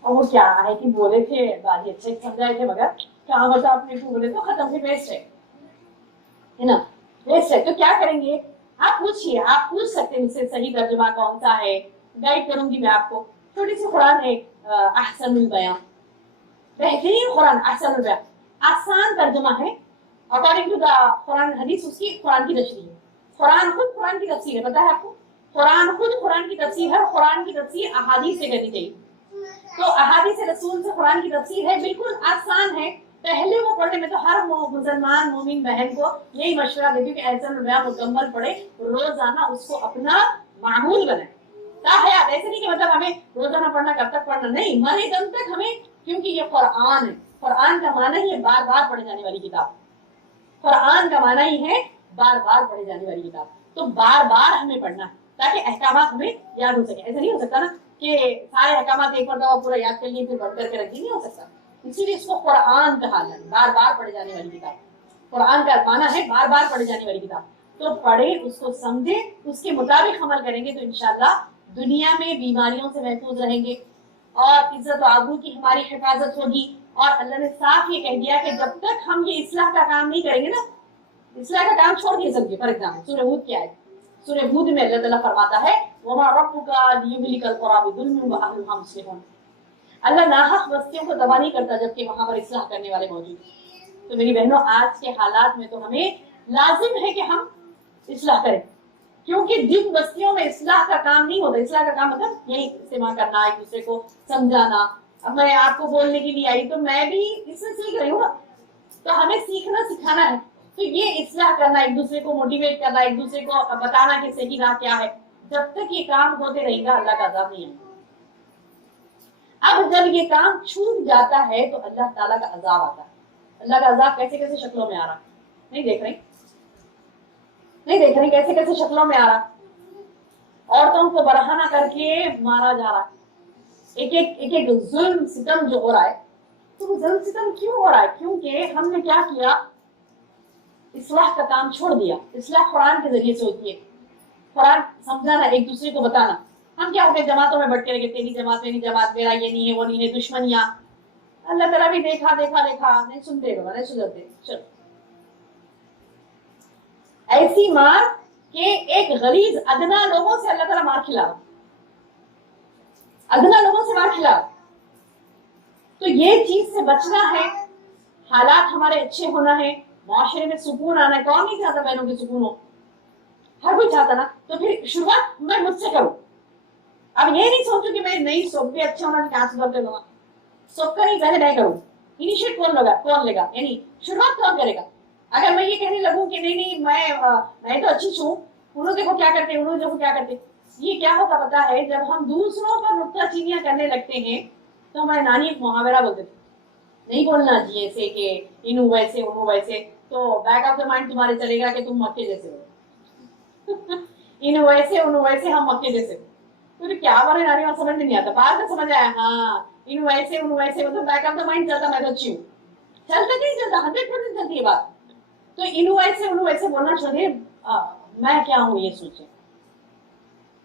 और वो क्या है कि बोले थे बात अच्छे समझाए थे, मगर क्या बता आपने बोले तो खत्म से वेस्ट है ना, वेस्ट है। तो क्या करेंगे, आप पूछिए, आप पूछ सकते हैं मुझसे सही तर्जुमा कौन सा है, गाइड करूंगी मैं आपको। छोटी सी कुरान है अहसनुल बयान, बेहतरीन कुरान अहसनुल बयान, आसान तर्जुमा है अकॉर्डिंग टू द कुरान हदीस, उसकी कुरान की तशरीह है। कुरान खुद कुरान की तफसीर है, पता है आपको, कुरान खुद कुरान की तफसीर है, कुरान की तफसीर अहादीस से करनी चाहिए। तो अहादीस रसूल से कुरान की तफसीर है, बिल्कुल आसान है। पहले वो पढ़ने में तो हर मुसलमान मोमिन बहन को यही मशवरा देती हूँ कि ऐसा मुकम्मल पढ़े, रोजाना उसको अपना मामूल बनाए। ताहयात ऐसे नहीं कि मतलब हमें रोजाना पढ़ना, कब तक पढ़ना, नहीं, मरे दम तक हमें, क्योंकि ये कुरान है। कुरान का माना ही है बार बार पढ़े जाने वाली किताब, कुरान का माना ही है बार बार पढ़े जाने वाली किताब। तो बार बार हमें पढ़ना ताकि अहकामात हमें याद हो सके। ऐसा नहीं हो सकता ना कि सारे अहकामात एक बार पूरा याद कर लिए फिर पढ़ करके रख दी, नहीं हो सकता। इसीलिए इसको कुरान कहा है, बार बार पढ़े जाने वाली किताब। कुरान का माना है बार बार पढ़े जाने वाली किताब। तो पढ़े, उसको समझे, उसके मुताबिक अमल करेंगे तो इंशाल्लाह दुनिया में बीमारियों से महफूज रहेंगे और इज्जत आबरू की हमारी हिफाजत होगी। और अल्लाह ने साफ ये कह दिया कि जब तक हम ये इस्लाह का काम नहीं करेंगे ना, इस्लाह का काम छोड़ दिए समझिए। फॉर एग्जाम्पल सूरह हूद क्या है, सूरह हूद में अल्लाह ताला फरमाता है वमा रब्बुका लियुहलिकल क़ुरा बिज़ुल्मिन व अहलुहा मुस्लिमून। अल्लाह नाहक बस्तियों को तबाह नहीं करता जबकि वहां पर इस्लाह करने वाले मौजूद। तो मेरी बहनों, आज के हालात में तो हमें लाजिम है कि हम इस्लाह करें, क्योंकि जिन बस्तियों में इस्लाह का काम नहीं होता, इस्लाह का काम मतलब यही इस्तेमाल करना, एक दूसरे को समझाना, اب میں آپ کو بولنے کے لیے آئی تو میں بھی اس سے سیکھ رہی ہوں نا. تو ہمیں سیکھنا سکھانا ہے. تو یہ اصلاح کرنا, ایک دوسرے کو موٹیویٹ کرنا, ایک دوسرے کو بتانا کہ صحیح راہ کیا ہے, جب تک یہ کام ہوتے رہے گا اللہ کا عذاب نہیں ہے. اب جب یہ کام چھوٹ جاتا ہے تو اللہ تعالیٰ کا عذاب آتا ہے. اللہ کا عذاب کیسے کیسے شکلوں میں آ رہا, نہیں دیکھ رہے, نہیں دیکھ رہے کیسے کیسے شکلوں میں آ رہا. عورتوں کو برہنہ کر کے مارا جا رہا, ایک ایک ظلم ستم جو ہو رہا ہے. تو وہ ظلم ستم کیوں ہو رہا ہے؟ کیونکہ ہم نے کیا کیا, اصلاح کا کام چھوڑ دیا. اصلاح قرآن کے ذریعے سے ہوتی ہے, قرآن سمجھانا, ایک دوسرے کو بتانا. ہم کیا ہوتے جماعتوں میں بٹ کے رہے, تیری جماعت میری جماعت, میرا یہ نہیں ہے وہ نہیں ہے, دشمنیاں. اللہ تعالیٰ بھی دیکھا دیکھا دیکھا, نہیں سنتے لوگ, نہیں سنتے. چلو ایسی مار کہ ایک غلیظ ادنا لوگوں سے اللہ تعالیٰ مار کھلا, ادنا لوگوں سے مار کھلا. تو یہ چیز سے بچنا ہے, حالات ہمارے اچھے ہونا ہے, معاشرے میں سکون آنا ہے. کون نہیں چاہتا بہنوں کے سکون ہو, ہر کوئی چاہتا نا. تو پھر شروعات میں مجھ سے کروں. اب یہ نہیں سوچوں کہ میں نہیں سوچ بھی اچھا ہونا, کہاں سے کرتے لوں, سب کا نہیں, پہلے میں کروں. انیشیٹ کون لے گا, یعنی شروعات کون کرے گا. اگر میں یہ کہنے لگوں کہ نہیں نہیں میں تو اچھی ہوں, انہوں دیکھو کیا کرتے, انہوں دیکھو کیا کرتے, یہ کیا ہوتا پتا ہے, جب ہم دوسروں پر نکتہ چینیاں کرنے لگتے ہیں تو ہمارے نانی ایک محاورہ بولتے تھے, نہیں بولنا جی ایسے کہ انہوں ویسے انہوں ویسے, تو بیک آف دا مائنڈ تمہارے چلے گا کہ تم مکے جیسے ہو. انہوں ویسے انہوں ویسے, ہم مکے جیسے. تو کیا بولے نانی, وہاں سمجھ میں نہیں آتا. بعد میں سمجھ آیا, ہاں انہوں ویسے انہوں ویسے, مطلب بیک آف دا مائنڈ چلتا میں تو اچھی ہوں. چلتا نہیں چلتا, 100% چلتی ہے بات. تو انہوں ویسے بولنا چھوڑیے, میں کیا ہوں یہ سوچیں,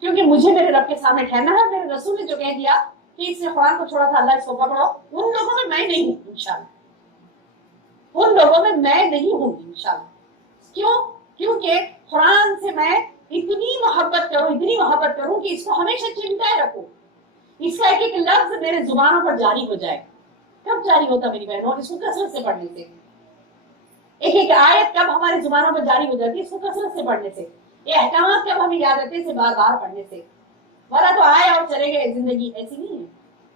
کیونکہ مجھے میرے رب کے سامنے ٹھہرنا ہے. میرے رسول نے جو کہہ دیا کہ اس نے قرآن کو چھوڑا تھا, اللہ اس کو پکڑو, ان لوگوں میں میں نہیں ہوں انشاءاللہ, ان لوگوں میں میں نہیں ہوں انشاءاللہ. کیوں؟ کیونکہ قرآن سے میں اتنی محبت کروں کہ اس کو ہمیشہ چمٹائے رکھوں, اس کا ایک ایک لفظ میرے زبانوں پر جاری ہو جائے. کب جاری ہوتا میری بہنوں؟ اس کو کثرت سے پڑھنے سے. ایک ایک آیت کب ہماری زبانوں پر جاری ہو جاتی ہے؟ اس کو کثرت سے پڑھنے سے. یہ احکامات کب ہمیں یاد رہتے ہیں؟ اسے بار بار پڑھنے سے. ورنہ تو آئے اور چلے گئے, زندگی ایسی نہیں ہے.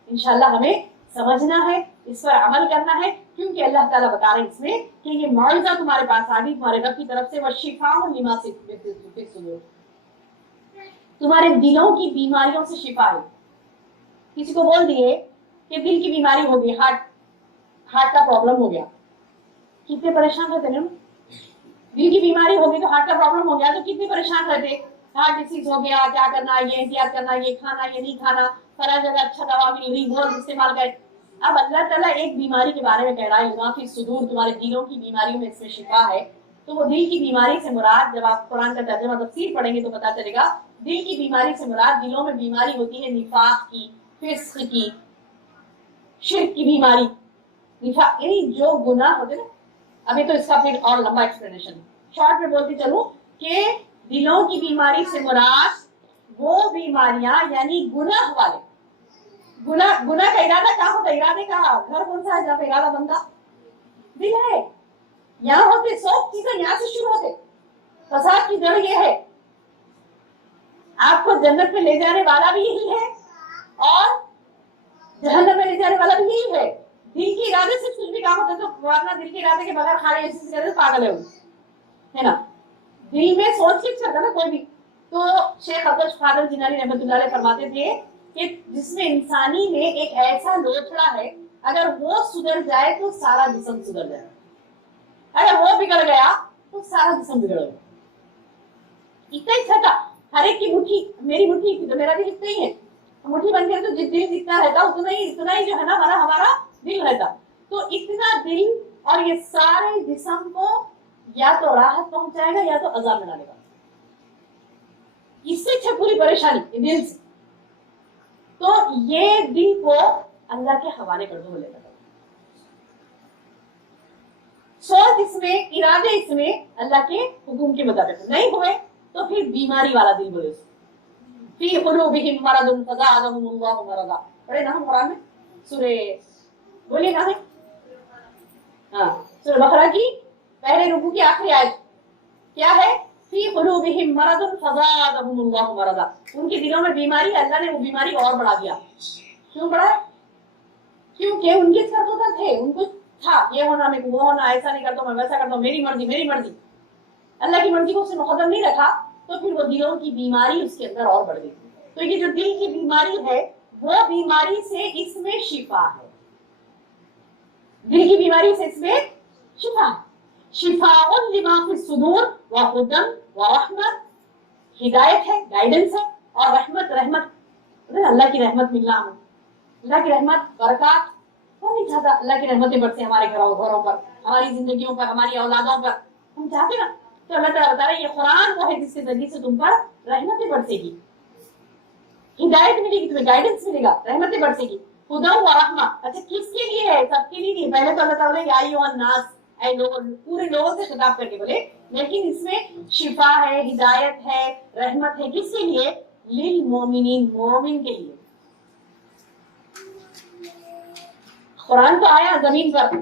انشاءاللہ ہمیں سمجھنا ہے, اس پر عمل کرنا ہے, کیونکہ اللہ تعالیٰ بتا رہے ہیں اس میں کہ یہ معجزہ تمہارے پاس آ گئی تمہارے رب کی طرف سے, وشفاء لما فی الصدور, تمہارے دلوں کی بیماریوں سے شفا ہے. کسی کو بول دیے کہ دل کی بیماری ہو گئی, ہارٹ کا پرابلم ہو گیا, کتنے پریشان رہتے ہیں. دل کی بیماری ہو گئی تو ہارٹ کا پرابلم ہو گیا تو کتنے پریشان رہتے, ہارٹ ڈیزیز ہو گیا, کیا کرنا, یہ احتیاط کرنا, یہ کھانا, یہ نہیں کھانا, فلاں جگہ اچھا دوا مل رہی, وہ استعمال کرے. اب اللہ تعالیٰ ایک بیماری کے بارے میں کہہ رہا ہے, لما فی الصدور, تمہارے دلوں کی بیماریوں میں اس میں شفا ہے. تو وہ دل کی بیماری سے مراد, جب آپ قرآن کا ترجمہ تفسیر پڑھیں گے تو پتا چلے گا, دل کی بیماری سے مراد دلوں میں بیماری ہوتی ہے نفاق کی, فسق کی, شرک کی بیماری. نفاق یعنی جو گناہ ہوتے نا, ابھی تو اس کا پھر اور لمبا ایکسپلینیشن, شارٹ میں بولتی چلوں کہ دلوں کی بیماری سے مراد وہ بیماریاں یعنی گناہ والے. گناہ کا ارادہ کہاں ہوتا ہے؟ ارادے کا گھر کون سا ہے جہاں پہ ارادہ بنتا؟ دل ہے. یہاں ہوتے 100 چیزیں یہاں سے شروع ہوتے. فساد کی جڑ یہ ہے, آپ کو جنت میں لے جانے والا بھی یہی ہے اور جہنم میں لے جانے والا بھی یہی ہے. دل کے ارادے سے کچھ بھی کام ہوتا ہے تو ورنہ دل کے ارادے کے بغیر کھانے ایسی چیزیں پاگل ہے نا. دل میں سوچ کے چلتا نا کوئی بھی. تو شیخ عبدالقادر قادر جیلانی رحمۃ اللہ علیہ فرماتے تھے کہ جس میں انسانی میں ایک ایسا لوتھڑا ہے, اگر وہ سدھر جائے تو سارا جسم سدھر جائے, اگر وہ بگڑ گیا تو سارا جسم بگڑ گیا. اتنا ہی چھٹا, ہر ایک کی مٹھی, میری مٹھی تو میرا دل اتنا ہی ہے, مٹھی بن کے تو دل جتنا رہتا اتنا ہی جو ہے نا ہمارا دل رہتا. تو اتنا دل اور یہ سارے جسم کو یا تو راحت پہنچائے گا یا تو عذاب میں ڈالے گا. اس سے پوری پریشانی دل سے. تو یہ دل کو اللہ کے حوالے کر دو, بولے گا سوچ اس میں, ارادے اس میں اللہ کے حکم کے مطابق نہیں ہوئے تو پھر بیماری والا دل بولے. فی قلوبہم مرض فزادہم اللہ مرضا, پڑھے نا ہم قرآن میں سورہ, بولیے نا, ہاں سورہ بقرہ کی پہلے رکوع کی آخری آیت کیا ہے؟ فی قلوبہم مرض فزادہم اللہ مرضا, ان کے دلوں میں بیماری, اللہ نے وہ بیماری اور بڑھا دیا. کیوں بڑھا؟ क्योंकि उनके करतूत थे, उनको था ये होना, मेरे को वो होना, ऐसा नहीं करता मैं वैसा करता हूँ, मेरी मर्जी मेरी मर्जी। अल्लाह की मर्जी को उसने मुकद्दम नहीं रखा, तो फिर वो दिलों की बीमारी उसके अंदर और बढ़ गई। तो ये जो दिल की बीमारी है, वो बीमारी से इसमें शिफा है, दिल की बीमारी से इसमें शिफा, शिफाउन लिमा फिस सुदूर व हुदन व रहमत, हिदायत है, गाइडेंस है, और रहमत, रहमत अल्लाह की रहमत मिलना, अल्लाह की रहमत बरकत। कौन नहीं चाहता अल्लाह की रहमतें बरसे हमारे घरों पर, हमारी जिंदगियों पर, हमारी औलादों पर, हम चाहते ना। तो अल्लाह ताला बता रहे हैं ये कुरान वो है जिसके जरिए से तुम पर रहमतें बरसेगी, हिदायत मिलेगी, तुम्हें गाइडेंस मिलेगा, रहमतें बरसेगी। हुदा व रहमा, अच्छा किसके लिए है? सबके लिए नहीं। पहले तो अल्लाह ताला या अय्युहन नास, ऐ लोगों, पूरे लोगों से खिताब करके बोले, लेकिन इसमें शिफा है, हिदायत है, रहमत है, किसके लिए? लिल मोमिनीन, मोमिन के लिए। कुरान तो आया जमीन पर,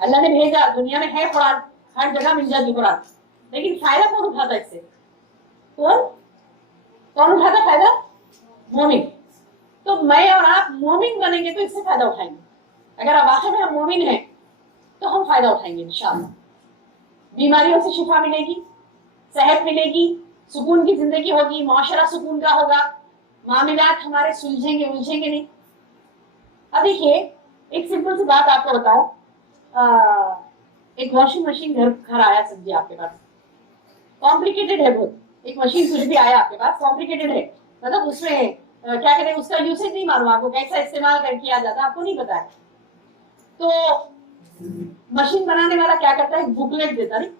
अल्लाह ने भेजा, दुनिया में है कुरान, हर जगह मिल जाती कुरान, लेकिन फायदा कौन उठाता इससे? कौन उठाता फायदा? मोमिन। तो मैं और आप मोमिन बनेंगे तो इससे फायदा उठाएंगे। अगर अब वाकई में हम मोमिन हैं तो हम फायदा उठाएंगे इंशाअल्लाह। बीमारियों से शिफा मिलेगी, सेहत मिलेगी, सुकून की जिंदगी होगी, मुआशरा सुकून का होगा, मामलात हमारे सुलझेंगे उलझेंगे नहीं। अब देखिए एक सिंपल सी बात आपको बताऊं, एक वॉशिंग मशीन घर आया समझिए आपके पास, कॉम्प्लिकेटेड है बहुत, एक मशीन कुछ भी आया आपके पास कॉम्प्लिकेटेड है, मतलब उसमें क्या कहते हैं, उसका यूसेज नहीं मालूम आपको, कैसा इस्तेमाल कर किया जाता आपको नहीं पता है। तो मशीन बनाने वाला क्या करता है, बुकलेट देता, नहीं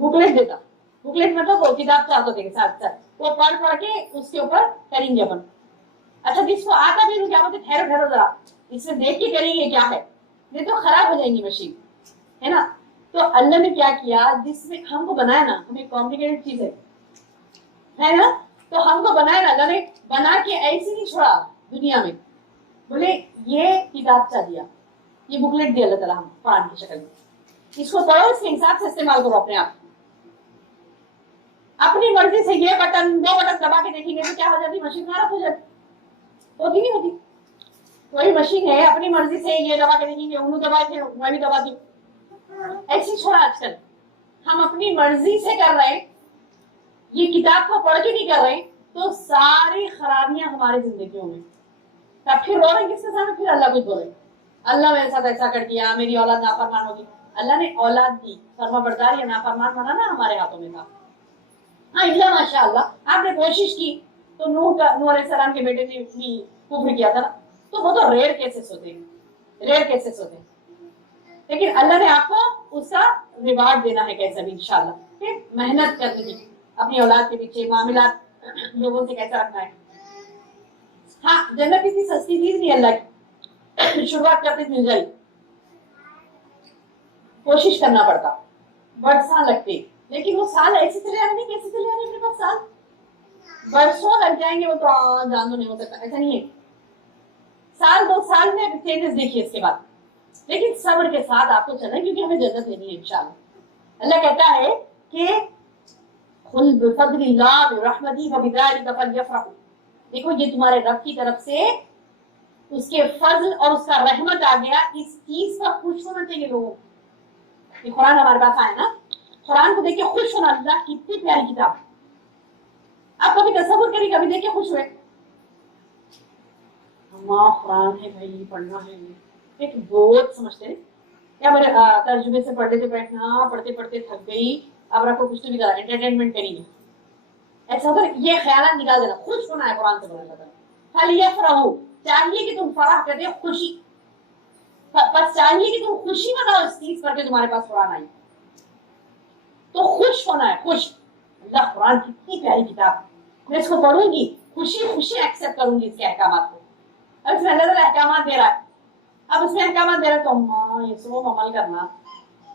बुकलेट देता, बुकलेट मतलब वो किताब चाहते थे साथ साथ, वो पढ़ के उसके ऊपर करेंगे अपन। अच्छा जिसको आता भी नहीं, क्या बोलते, ठहरो ठहरो जरा इसमें देख के करेंगे क्या है, नहीं तो खराब हो जाएंगी मशीन, है ना। तो अल्लाह ने क्या किया, जिसमें हमको बनाया ना, हमें कॉम्प्लिकेटेड चीज है ना, तो हमको बनाया ना अल्लाह ने, बना के ऐसे नहीं छोड़ा दुनिया में, बोले ये किताबचा दिया, ये बुकलेट दिया अल्लाह ताला हम कुरान की शक्ल में, इसको पढ़ो, इसके हिसाब से इस्तेमाल करो अपने आप। अपनी मर्जी से ये बटन दो बटन दबा के देखेंगे तो क्या हो जाती, मशीन खराब हो जाती, होती नहीं होती। कोई मशीन है अपनी मर्जी से ये दबा के देखेंगे, उन्होंने दबाए थे मैं भी दबा दी, ऐसी छोड़ा आजकल हम अपनी मर्जी से कर रहे हैं, ये किताब को पढ़ के नहीं कर रहे, तो सारी खराबियां हमारी जिंदगियों में, तब फिर रो रहे किसके सामने, फिर अल्लाह कुछ बोले, अल्लाह मेरे साथ ऐसा कर दिया, मेरी औलाद नाफरमान होगी। अल्लाह ने औलाद दी, फर्माबरदार या नाफरमान बनाना हमारे हाथों में था। हाँ इल्ला माशाअल्लाह आपने कोशिश की, तो नूह अलैहिस्सलाम के बेटे ने भी कुफ्र किया था ना, तो वो तो रेयर केसेस होते हैं, रेयर केसेस होते हैं, लेकिन अल्लाह ने आपको उसका रिवार्ड देना है कैसा भी इंशाअल्लाह। फिर मेहनत करनी है अपनी औलाद के पीछे, मामलात लोगों से कैसा रखना है। हाँ जन्नत इतनी सस्ती चीज नहीं अल्लाह की, शुरुआत करते मिल जाए, कोशिश करना पड़ता, बरसा लगते, लेकिन वो साल ऐसे चले जाने नहीं, कैसे चले जाने अपने पास, साल बरसों लग जाएंगे, वो तो जानो नहीं हो सकता, ऐसा नहीं है, साल दो साल में चेंजेस देखिए इसके बाद, लेकिन सब्र के साथ आपको चलना है, क्योंकि हमें जन्नत लेनी है इंशाअल्लाह। अल्लाह कहता है कि खुल बिफदलिल्लाह बिरहमतिही फबिज़ालिका फलयफ़रहू, देखो ये तुम्हारे रब की तरफ से उसके फजल और उसका रहमत आ गया, इस चीज पर खुश होना चाहिए लोगों को। ये कुरान हमारे पास आया ना, कुरान को देख के खुश होना, अल्लाह कितनी प्यारी किताब। आप कभी तसव्वुर करिए, कभी देख के खुश हुए, कुरान है भाई पढ़ना है, एक बोझ समझते हैं क्या, मेरे तर्जुमे से पढ़ लेते बैठना, पढ़ते पढ़ते थक गई, अब रखो कुछ तो भी करा, एंटरटेनमेंट करेंगे, ऐसा होता है। ये ख्याल निकाल देना, खुश होना है कुरान से बोला जाता है, फलयफ़रहू, चाहिए कि तुम फराह करते हो, खुशी, बस चाहिए कि तुम खुशी मनाओ इस चीज पर के तुम्हारे पास कुरान आई, तो खुश होना है, खुश। अल्लाह कुरान कितनी प्यारी किताब, मैं इसको पढ़ूंगी, खुशी खुशी एक्सेप्ट करूंगी इसके अहकामात को। अब इसमें अल्लाह ताला अहकामात दे रहा है, अब उसमें अहकामात दे रहा है तो अम्मा ये सब अमल करना,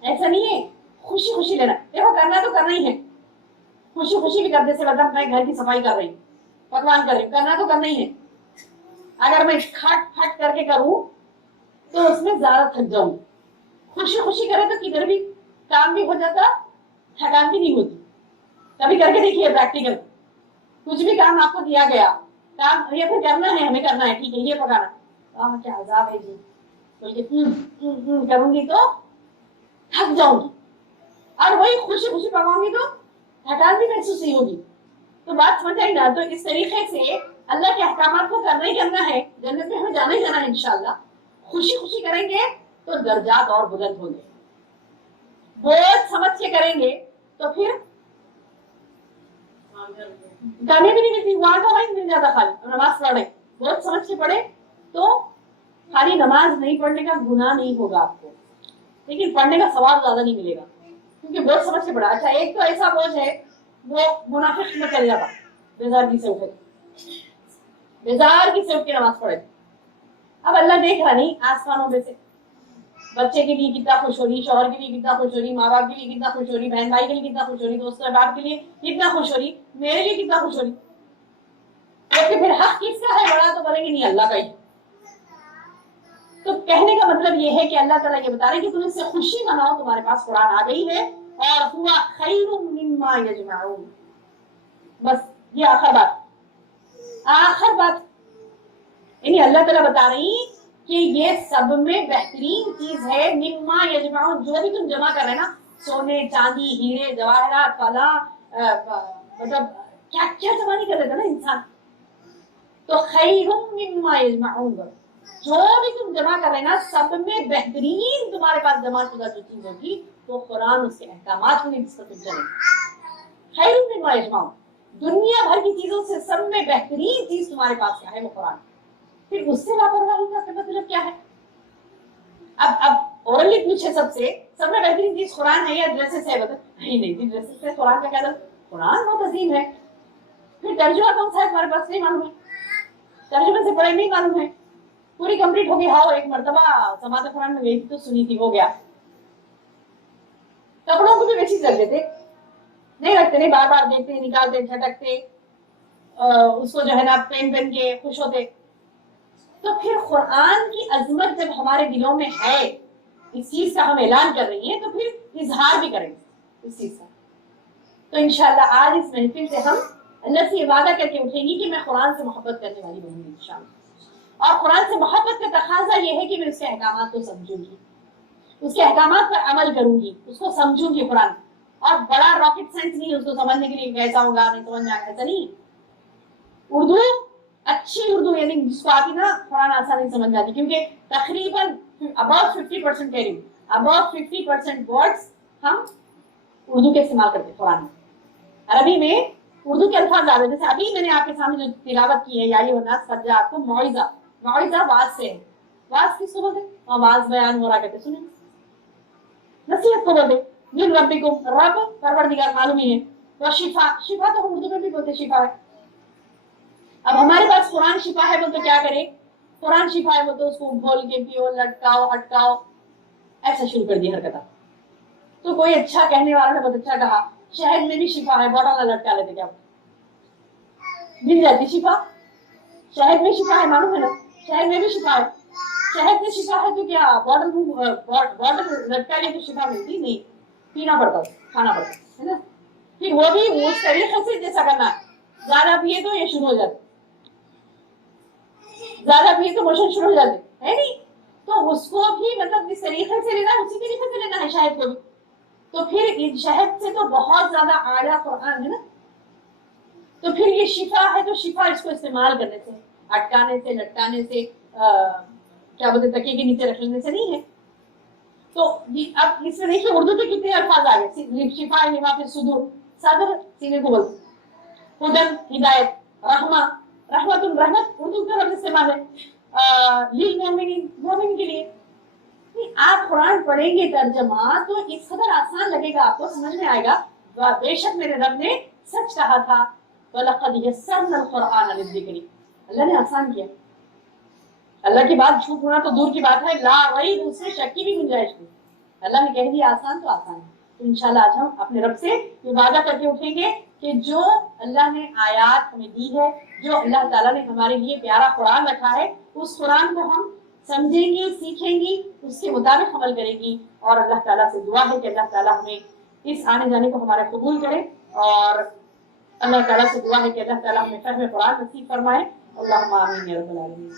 ऐसा नहीं है, खुशी खुशी लेना, देखो करना तो करना ही है, खुशी खुशी भी करने से मतलब मैं घर की सफाई कर रही हूँ, पकवान कर रही हूँ, करना तो करना ही है। अगर मैं खट खट करके करूं तो उसमें ज्यादा थक जाऊं, खुशी खुशी करे तो किधर भी काम भी हो जाता, थकान भी नहीं होती। कभी करके देखिए प्रैक्टिकल, कुछ भी काम आपको दिया गया, काम या फिर करना है, हमें करना है, ठीक है ये पकाना, क्या अजाब है जी, तो करूंगी तो थक जाऊंगी, और वही खुशी खुशी पकाऊंगी तो थकान भी महसूस नहीं होगी। तो बात समझ आई ना। तो इस तरीके से अल्लाह के अहकामात को करना ही करना है, जन्नत में हमें जाना ही जाना है इंशाल्लाह। खुशी खुशी करेंगे तो दर्जात और बुलंद होंगे, बहुत समझ के करेंगे तो फिर कामयाबी नहीं मिलती, वहां का वही मिल जाता। खाली नमाज पढ़े, बहुत समझ के पढ़े तो खाली नमाज नहीं पढ़ने का गुनाह नहीं होगा आपको, लेकिन पढ़ने का सवाब ज्यादा नहीं मिलेगा, क्योंकि बहुत समझ के पढ़ा। अच्छा, एक तो ऐसा बोझ है वो मुनाफिक में चले जाता, बेजारगी से उठे, बेजारगी से उठ के नमाज पढ़े। अब अल्लाह देख रहा नहीं आसमानों में से, बच्चे के लिए कितना खुश हो रही, शौहर के लिए कितना खुश हो रही, माँ बाप के लिए कितना खुश हो रही, बहन भाई के लिए कितना खुश हो रही, दोस्त बाप के लिए कितना खुश हो रही, मेरे लिए कितना खुश हो रही। तो फिर हक किसका है बड़ा, तो बोलेंगे नहीं अल्लाह का ही। तो कहने का मतलब ये है कि अल्लाह ताला ये बता रहे कि तुम इससे खुशी मनाओ, तुम्हारे पास कुरान आ गई है, और हुआ खैरुम मिम्मा यजमाऊन। बस ये आखिर बात, आखिर बात। यानी अल्लाह ताला बता रही कि ये सब में बेहतरीन चीज है, मिम्मा यजमाऊन, जो भी तुम जमा कर रहे हैं ना, सोने चांदी हीरे जवाहरात फला, मतलब क्या क्या जमा नहीं कर रहे थे ना इंसान। तो खैरुम मिम्मा यजमाऊन, जो भी तुम जमा कर रहे हैं ना, सब में बेहतरीन तुम्हारे पास जमा शुदा जो चीज होगी तो कुरान उसके अहकामात में जिस पर तुम चले। खैरुम मिम्मा यजमाऊन, दुनिया भर की चीजों से सब में बेहतरीन चीज तुम्हारे पास क्या है, वो कुरान। फिर उससे लापरवाही का मतलब क्या है? अब ओरली पूछे सबसे, सब में बेहतरीन चीज कुरान है या ड्रेसेस है? बता नहीं, ड्रेसेस से कुरान का क्या? कुरान बहुत अजीम है। फिर तर्जुमा कौन सा है तुम्हारे पास? नहीं मालूम है, तर्जुमे से पढ़े नहीं मालूम है। पूरी कंप्लीट होगी, हाँ एक मर्तबा समात कुरान में गई थी तो सुनी थी, हो गया। कपड़ों को भी वैसे रख देते, नहीं रखते, नहीं बार बार देखते, निकालते, झटकते, उसको जो है ना पेन पेन के खुश होते। तो फिर कुरान की अजमत जब हमारे दिलों में है, इस चीज का हम ऐलान कर रही हैं, तो फिर इजहार भी करेंगे इस चीज का। तो इंशाल्लाह आज इस महफिल से हम अल्लाह से वादा करके उठेंगी कि मैं कुरान से मोहब्बत करने वाली बनूंगी इंशाल्लाह। और कुरान से मोहब्बत का तकाजा यह है कि मैं उसके अहकामात को समझूंगी, उसके अहकामात पर अमल करूंगी, उसको समझूंगी कुरान। और बड़ा रॉकेट साइंस नहीं है उसको समझने के लिए, कैसा होगा नहीं समझ में आएगा, ऐसा नहीं। उर्दू, अच्छी उर्दू यानी जिसको आती ना, कुरान आसानी समझ जाती, क्योंकि तकरीबन अबाउट 50% कह रही हूँ, अबाउट 50% वर्ड्स हम उर्दू के इस्तेमाल करते हैं कुरान में। अरबी में उर्दू के अल्फाज आ रहे, जैसे अभी मैंने आपके सामने जो तिलावत की है, यारी वन्नास सज्जा, आपको मौइजा, मौइजा वाज से है। वाज किसको बोलते हैं? वाज बयान हो रहा कहते, सुने नसीहत को बोलते। मिन रब्बिकुम, रब परवरदिगार मालूम ही है। वो शिफा, शिफा तो हम उर्दू में भी बोलते शिफा है। अब हमारे पास कुरान शिफा है बोलते क्या करे? कुरान शिफा है बोलते उसको घोल के पियो, लटकाओ अटकाओ, ऐसा शुरू कर दी हरकत। तो कोई अच्छा कहने वाला ने बहुत अच्छा कहा, शहद में भी शिफा है, बॉटल लटका लेते, क्या मिल जाती शिफा? शहद में शिफा है, मालूम है ना, शहद में भी शिफा है। शहद में शिफा है तो क्या बॉटल लटका ले तो शिफा मिलती? नहीं, पीना पड़ता, खाना पड़ता है ना। फिर वो भी उस तरीके से जैसा करना है, ज्यादा पिए तो ये शुरू हो जाते, ज्यादा पिए तो मोशन शुरू हो जाते है नहीं। तो उसको भी मतलब जिस तरीके से लेना उसी तरीके से लेना है शहद को भी। तो फिर शहद से तो बहुत ज्यादा आला कुरान है ना। तो फिर ये शिफा है, तो शिफा इसको इस्तेमाल करने से, अटकाने से, लटकाने से, क्या बोलते तकिए के नीचे रखने से नहीं है। तो अब इसमें देखिए उर्दू के कितने अल्फाज आ गए। शिफा लिमा फिस सुदूर, सदर सीने को बोलते, हुदन हिदायत, रहमा रहमतुल रहमत उर्दू का लफ्ज इस्तेमाल है, लिल मोमिनीन मोमिन के लिए। आप कुरान पढ़ेंगे तर्जमा तो इस कदर आसान लगेगा, आपको समझ में आएगा। बेशक मेरे रब ने सच कहा था, वलक़द यस्सरनल कुरआन लिज़्ज़िक्रि, अल्लाह ने आसान किया। अल्लाह की बात झूठ होना तो दूर की बात है, ला रईब उसमें शक की भी गुंजाइश नहीं। अल्लाह ने कह दिया आसान तो आसान है। तो इंशाल्लाह आज हम अपने रब से ये वादा करके उठेंगे कि जो अल्लाह ने आयात हमें दी है, जो अल्लाह ताला ने हमारे लिए प्यारा कुरान रखा है, उस कुरान को हम समझेंगी, सीखेंगी, उसके मुताबिक अमल करेंगी। और अल्लाह ताला से दुआ है कि अल्लाह ताला हमें इस आने जाने को हमारा कबूल करे, और अल्लाह ताला से दुआ है कि अल्लाह ताला हमें फहम कुरान नसीब फरमाए। अल्लाहुम्मा आमीन या रब्बल आलमीन।